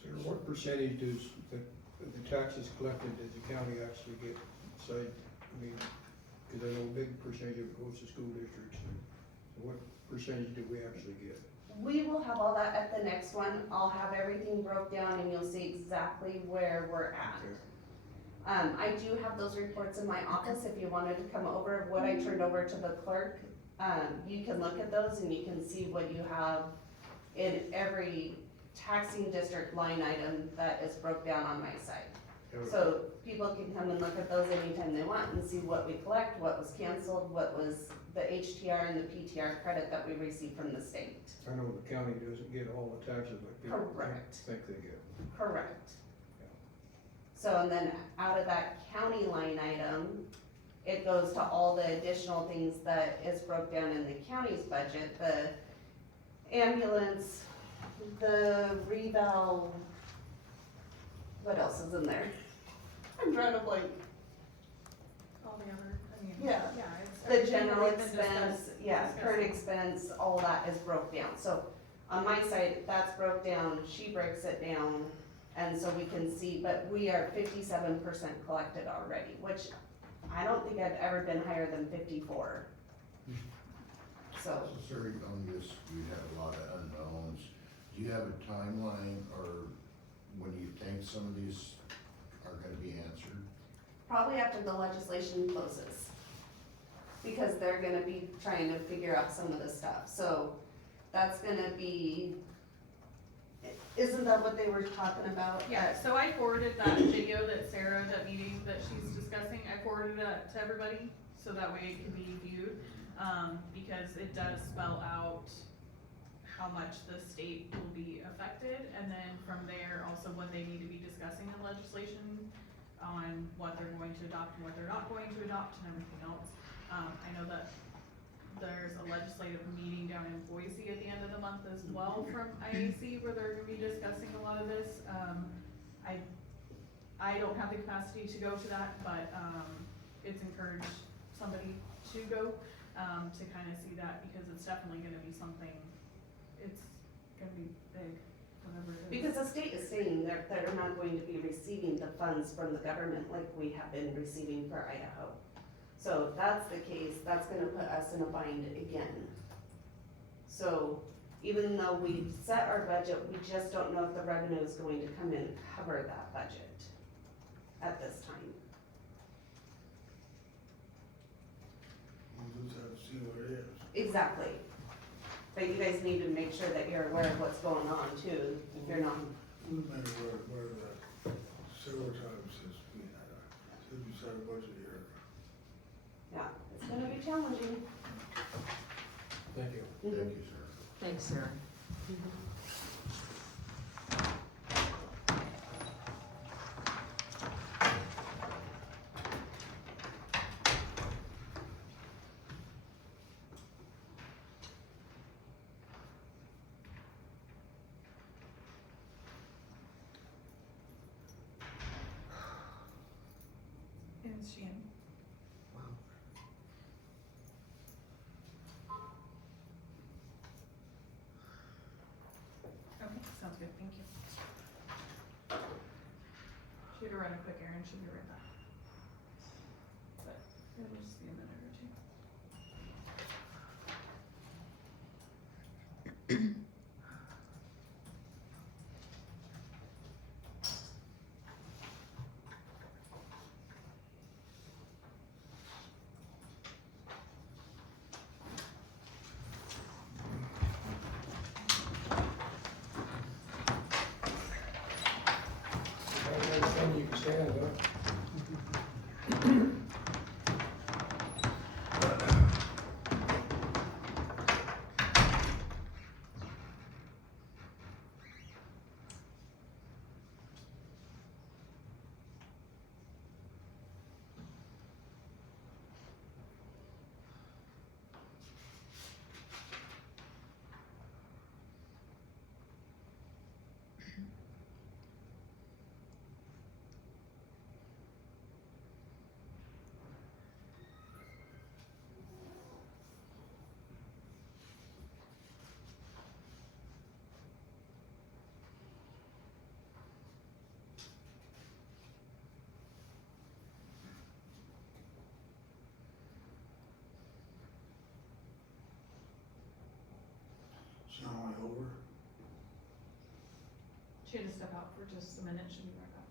So what percentage does the taxes collected, does the county actually get, say, I mean, cause I know a big percentage of it goes to school districts, so what percentage do we actually get? We will have all that at the next one. I'll have everything broke down and you'll see exactly where we're at. I do have those reports in my office if you wanted to come over of what I turned over to the clerk. You can look at those and you can see what you have in every taxing district line item that is broke down on my site. So people can come and look at those anytime they want and see what we collect, what was canceled, what was the HTR and the PTR credit that we receive from the state. I know the county doesn't get all the taxes, but people Correct. think they get. Correct. So, and then out of that county line item, it goes to all the additional things that is broke down in the county's budget, the ambulance, the reval, what else is in there? I'm trying to blank. All the other, I mean, Yeah. it's The everything general that we've been expense, current expense, all that is broke down. So on my side, that's broke down, she breaks it down, and so we can see, but we are 57% collected already, which I don't think I've ever been higher than 54. So, Sir, on this, we have a lot of unknowns. Do you have a timeline or when you think some of these are gonna be answered? probably after the legislation closes. Because they're gonna be trying to figure out some of this stuff, so that's gonna be, isn't that what they were talking about? Yeah, so I forwarded that video that Sarah, that meeting that she's discussing, I forwarded that to everybody, so that way it can be viewed, because it does spell out how much the state will be affected, and then from there, also what they need to be discussing in legislation on what they're going to adopt and what they're not going to adopt and everything else. I know that there's a legislative meeting down in Boise at the end of the month as well from IAC where they're gonna be discussing a lot of this. I don't have the capacity to go to that, but, it's encouraged somebody to go, to kinda see that because it's definitely gonna be something, it's gonna be big, whatever it is. Because it's state is saying they're not going to be receiving the funds from the government like we have been receiving for Idaho. So if that's the case, that's gonna put us in a bind again. So even though we've set our budget, we just don't know if the revenue is going to come in and cover that budget at this time. We'll just have to see what it is. Exactly. But you guys need to make sure that you're aware of what's going on too, if you're not. We've been aware of that several times since we set a budget here. Yeah, it's gonna be challenging. Thank you. Thank you, sir. Thanks, Sarah. And she in? Okay, sounds good, thank you. She had to run a quick errand, she'll be right back. But it'll just be a minute or two. Next time you can stand up. It's not only over. She had to step out for just a minute, she'll be right back.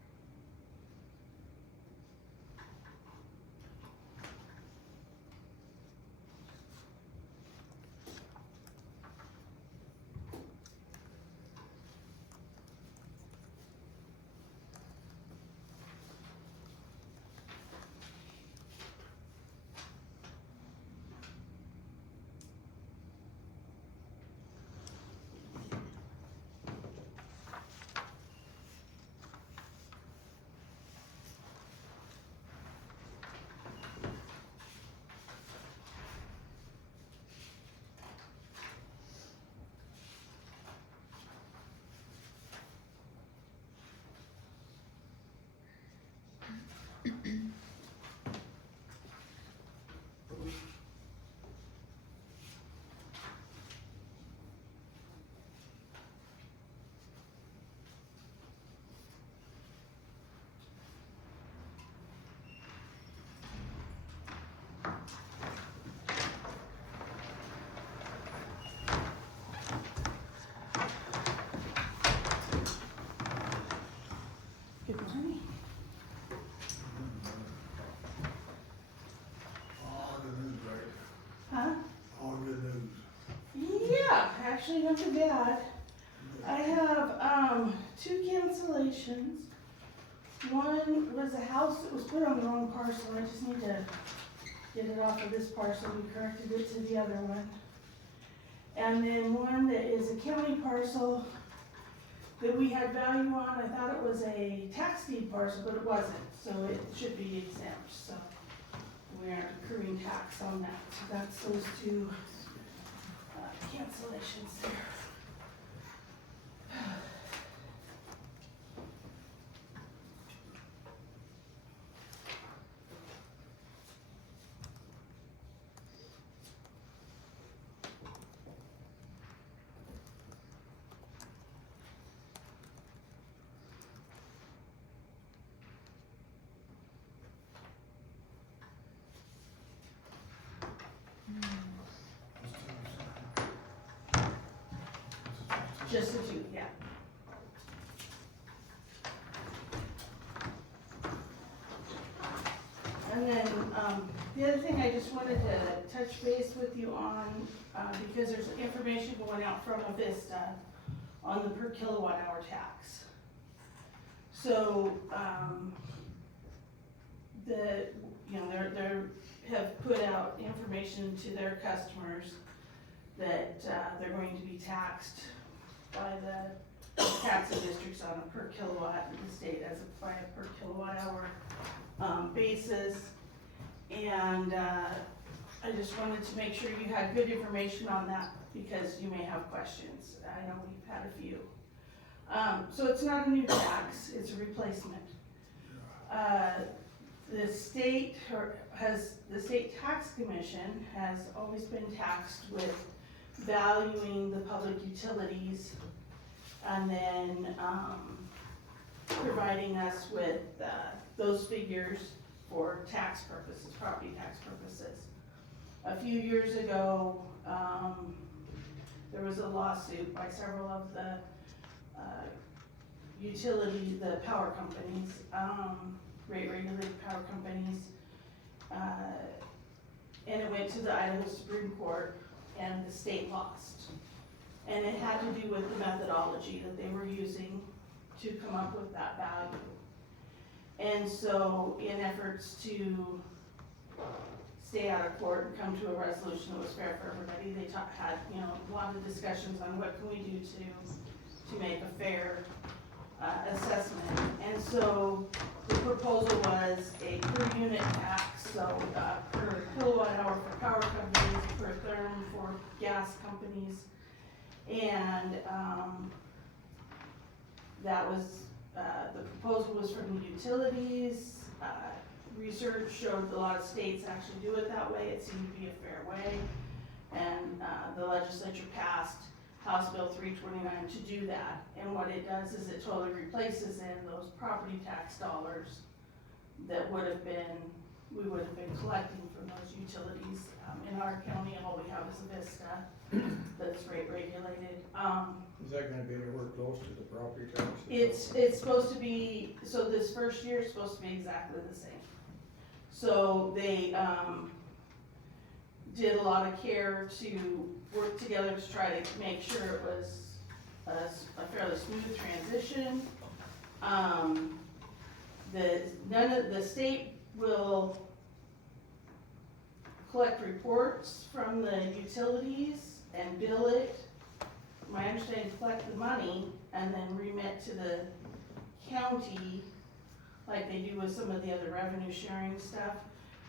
Good morning. All good news, right? Huh? All good news. Yeah, actually not too bad. I have, 2 cancellations. One was a house that was put on the wrong parcel, I just need to get it off of this parcel, we corrected it to the other one. And then one that is a county parcel that we had value on, I thought it was a tax deed parcel, but it wasn't, so it should be exempt, so we aren't accruing tax on that, so that's those 2 cancellations there. Just the two, yeah. And then, the other thing I just wanted to touch base with you on, because there's information going out from Avista on the per kilowatt hour tax. So, they're have put out information to their customers that, they're going to be taxed by the taxing districts on a per kilowatt, and the state as a by a per kilowatt hour basis. And I just wanted to make sure you had good information on that, because you may have questions. I know we've had a few. So it's not a new tax, it's a replacement. The state tax commission has always been taxed with valuing the public utilities and then providing us with those figures for tax purposes, property tax purposes. A few years ago, there was a lawsuit by several of the the power companies, rate-regulated power companies, and it went to the Idaho Supreme Court, and the state lost. And it had to do with the methodology that they were using to come up with that value. And so, in efforts to stay out of court and come to a resolution that was fair for everybody, they had, a lot of discussions on what can we do to make a fair assessment. And so, the proposal was a per unit tax, so per kilowatt hour for power companies, per therm for gas companies, and that was, the proposal was from the utilities. Research showed a lot of states actually do it that way. It seemed to be a fair way. And the legislature passed House Bill 329 to do that. And what it does is it totally replaces in those property tax dollars that we would have been collecting from those utilities. In our county, all we have is Avista that's rate regulated. Is that gonna be anywhere close to the property tax? It's supposed to be, so this first year is supposed to be exactly the same. So they, did a lot of care to work together to try to make sure it was a fairly smooth transition. The state will collect reports from the utilities and bill it. My understanding, collect the money and then remit to the county, like they do with some of the other revenue sharing stuff.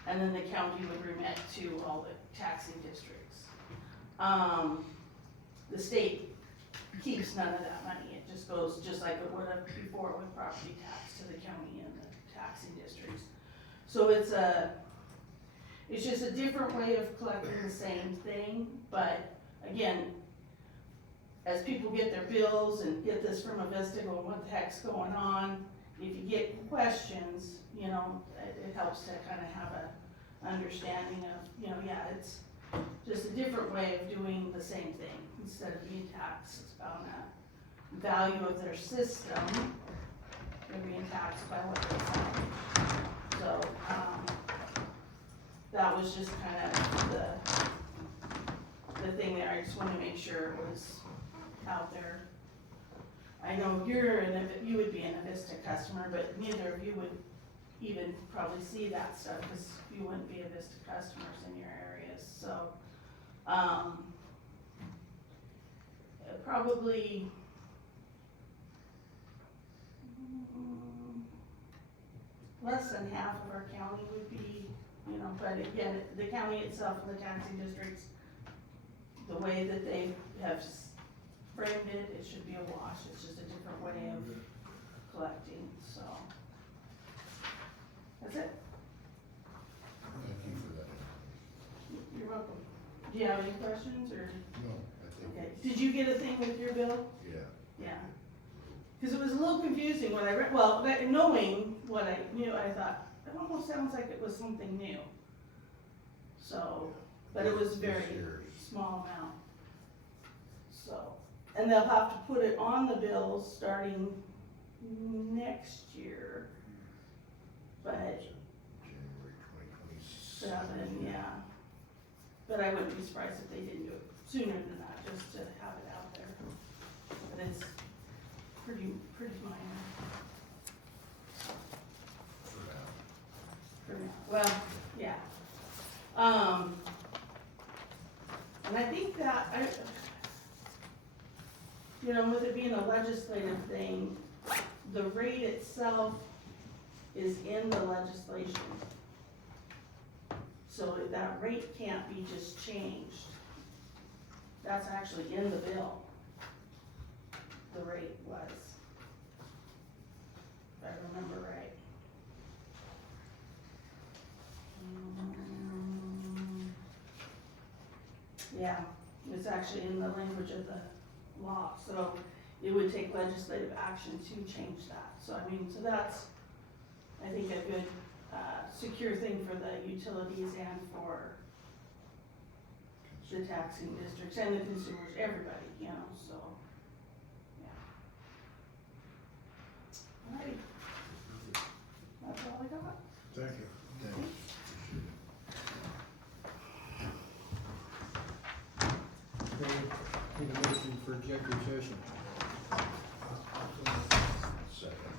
And then the county would remit to all the taxing districts. The state keeps none of that money. It just goes just like it would have before with property tax to the county and the taxing districts. So it's just a different way of collecting the same thing, but again, as people get their bills and get this from Avista going, what the heck's going on? If you get questions, it helps to kind of have a understanding of, it's just a different way of doing the same thing. Instead of being taxed on a value of their system, they're being taxed by what they sell. So, that was just kind of the thing there. I just wanted to make sure it was out there. I know you would be an Avista customer, but neither of you would even probably see that stuff, because you wouldn't be Avista customers in your areas. So, probably less than half of our county would be, but again, the county itself and the taxing districts, the way that they have framed it, it should be a wash. It's just a different way of collecting, so. That's it. Thank you for that. You're welcome. Do you have any questions, or? No, I think. Okay, did you get a thing with your bill? Yeah. Yeah. Cause it was a little confusing when I read, well, knowing what I knew, I thought, it almost sounds like it was something new. So, but it was very small amount, so. And they'll have to put it on the bills starting next year. But January 2027. 7, yeah. But I wouldn't be surprised if they didn't do it sooner than that, just to have it out there. But it's pretty minor For now. for now. Well, yeah. And I think that, with it being a legislative thing, the rate itself is in the legislation. So that rate can't be just changed. That's actually in the bill. The rate was, if I remember right. Yeah, it's actually in the language of the law, so it would take legislative action to change that. So so that's, I think, a good, secure thing for the utilities and for the taxing districts and the consumers, everybody, so, yeah. Alright. That's all I got. Thank you. Okay, need a motion for executive session. Second.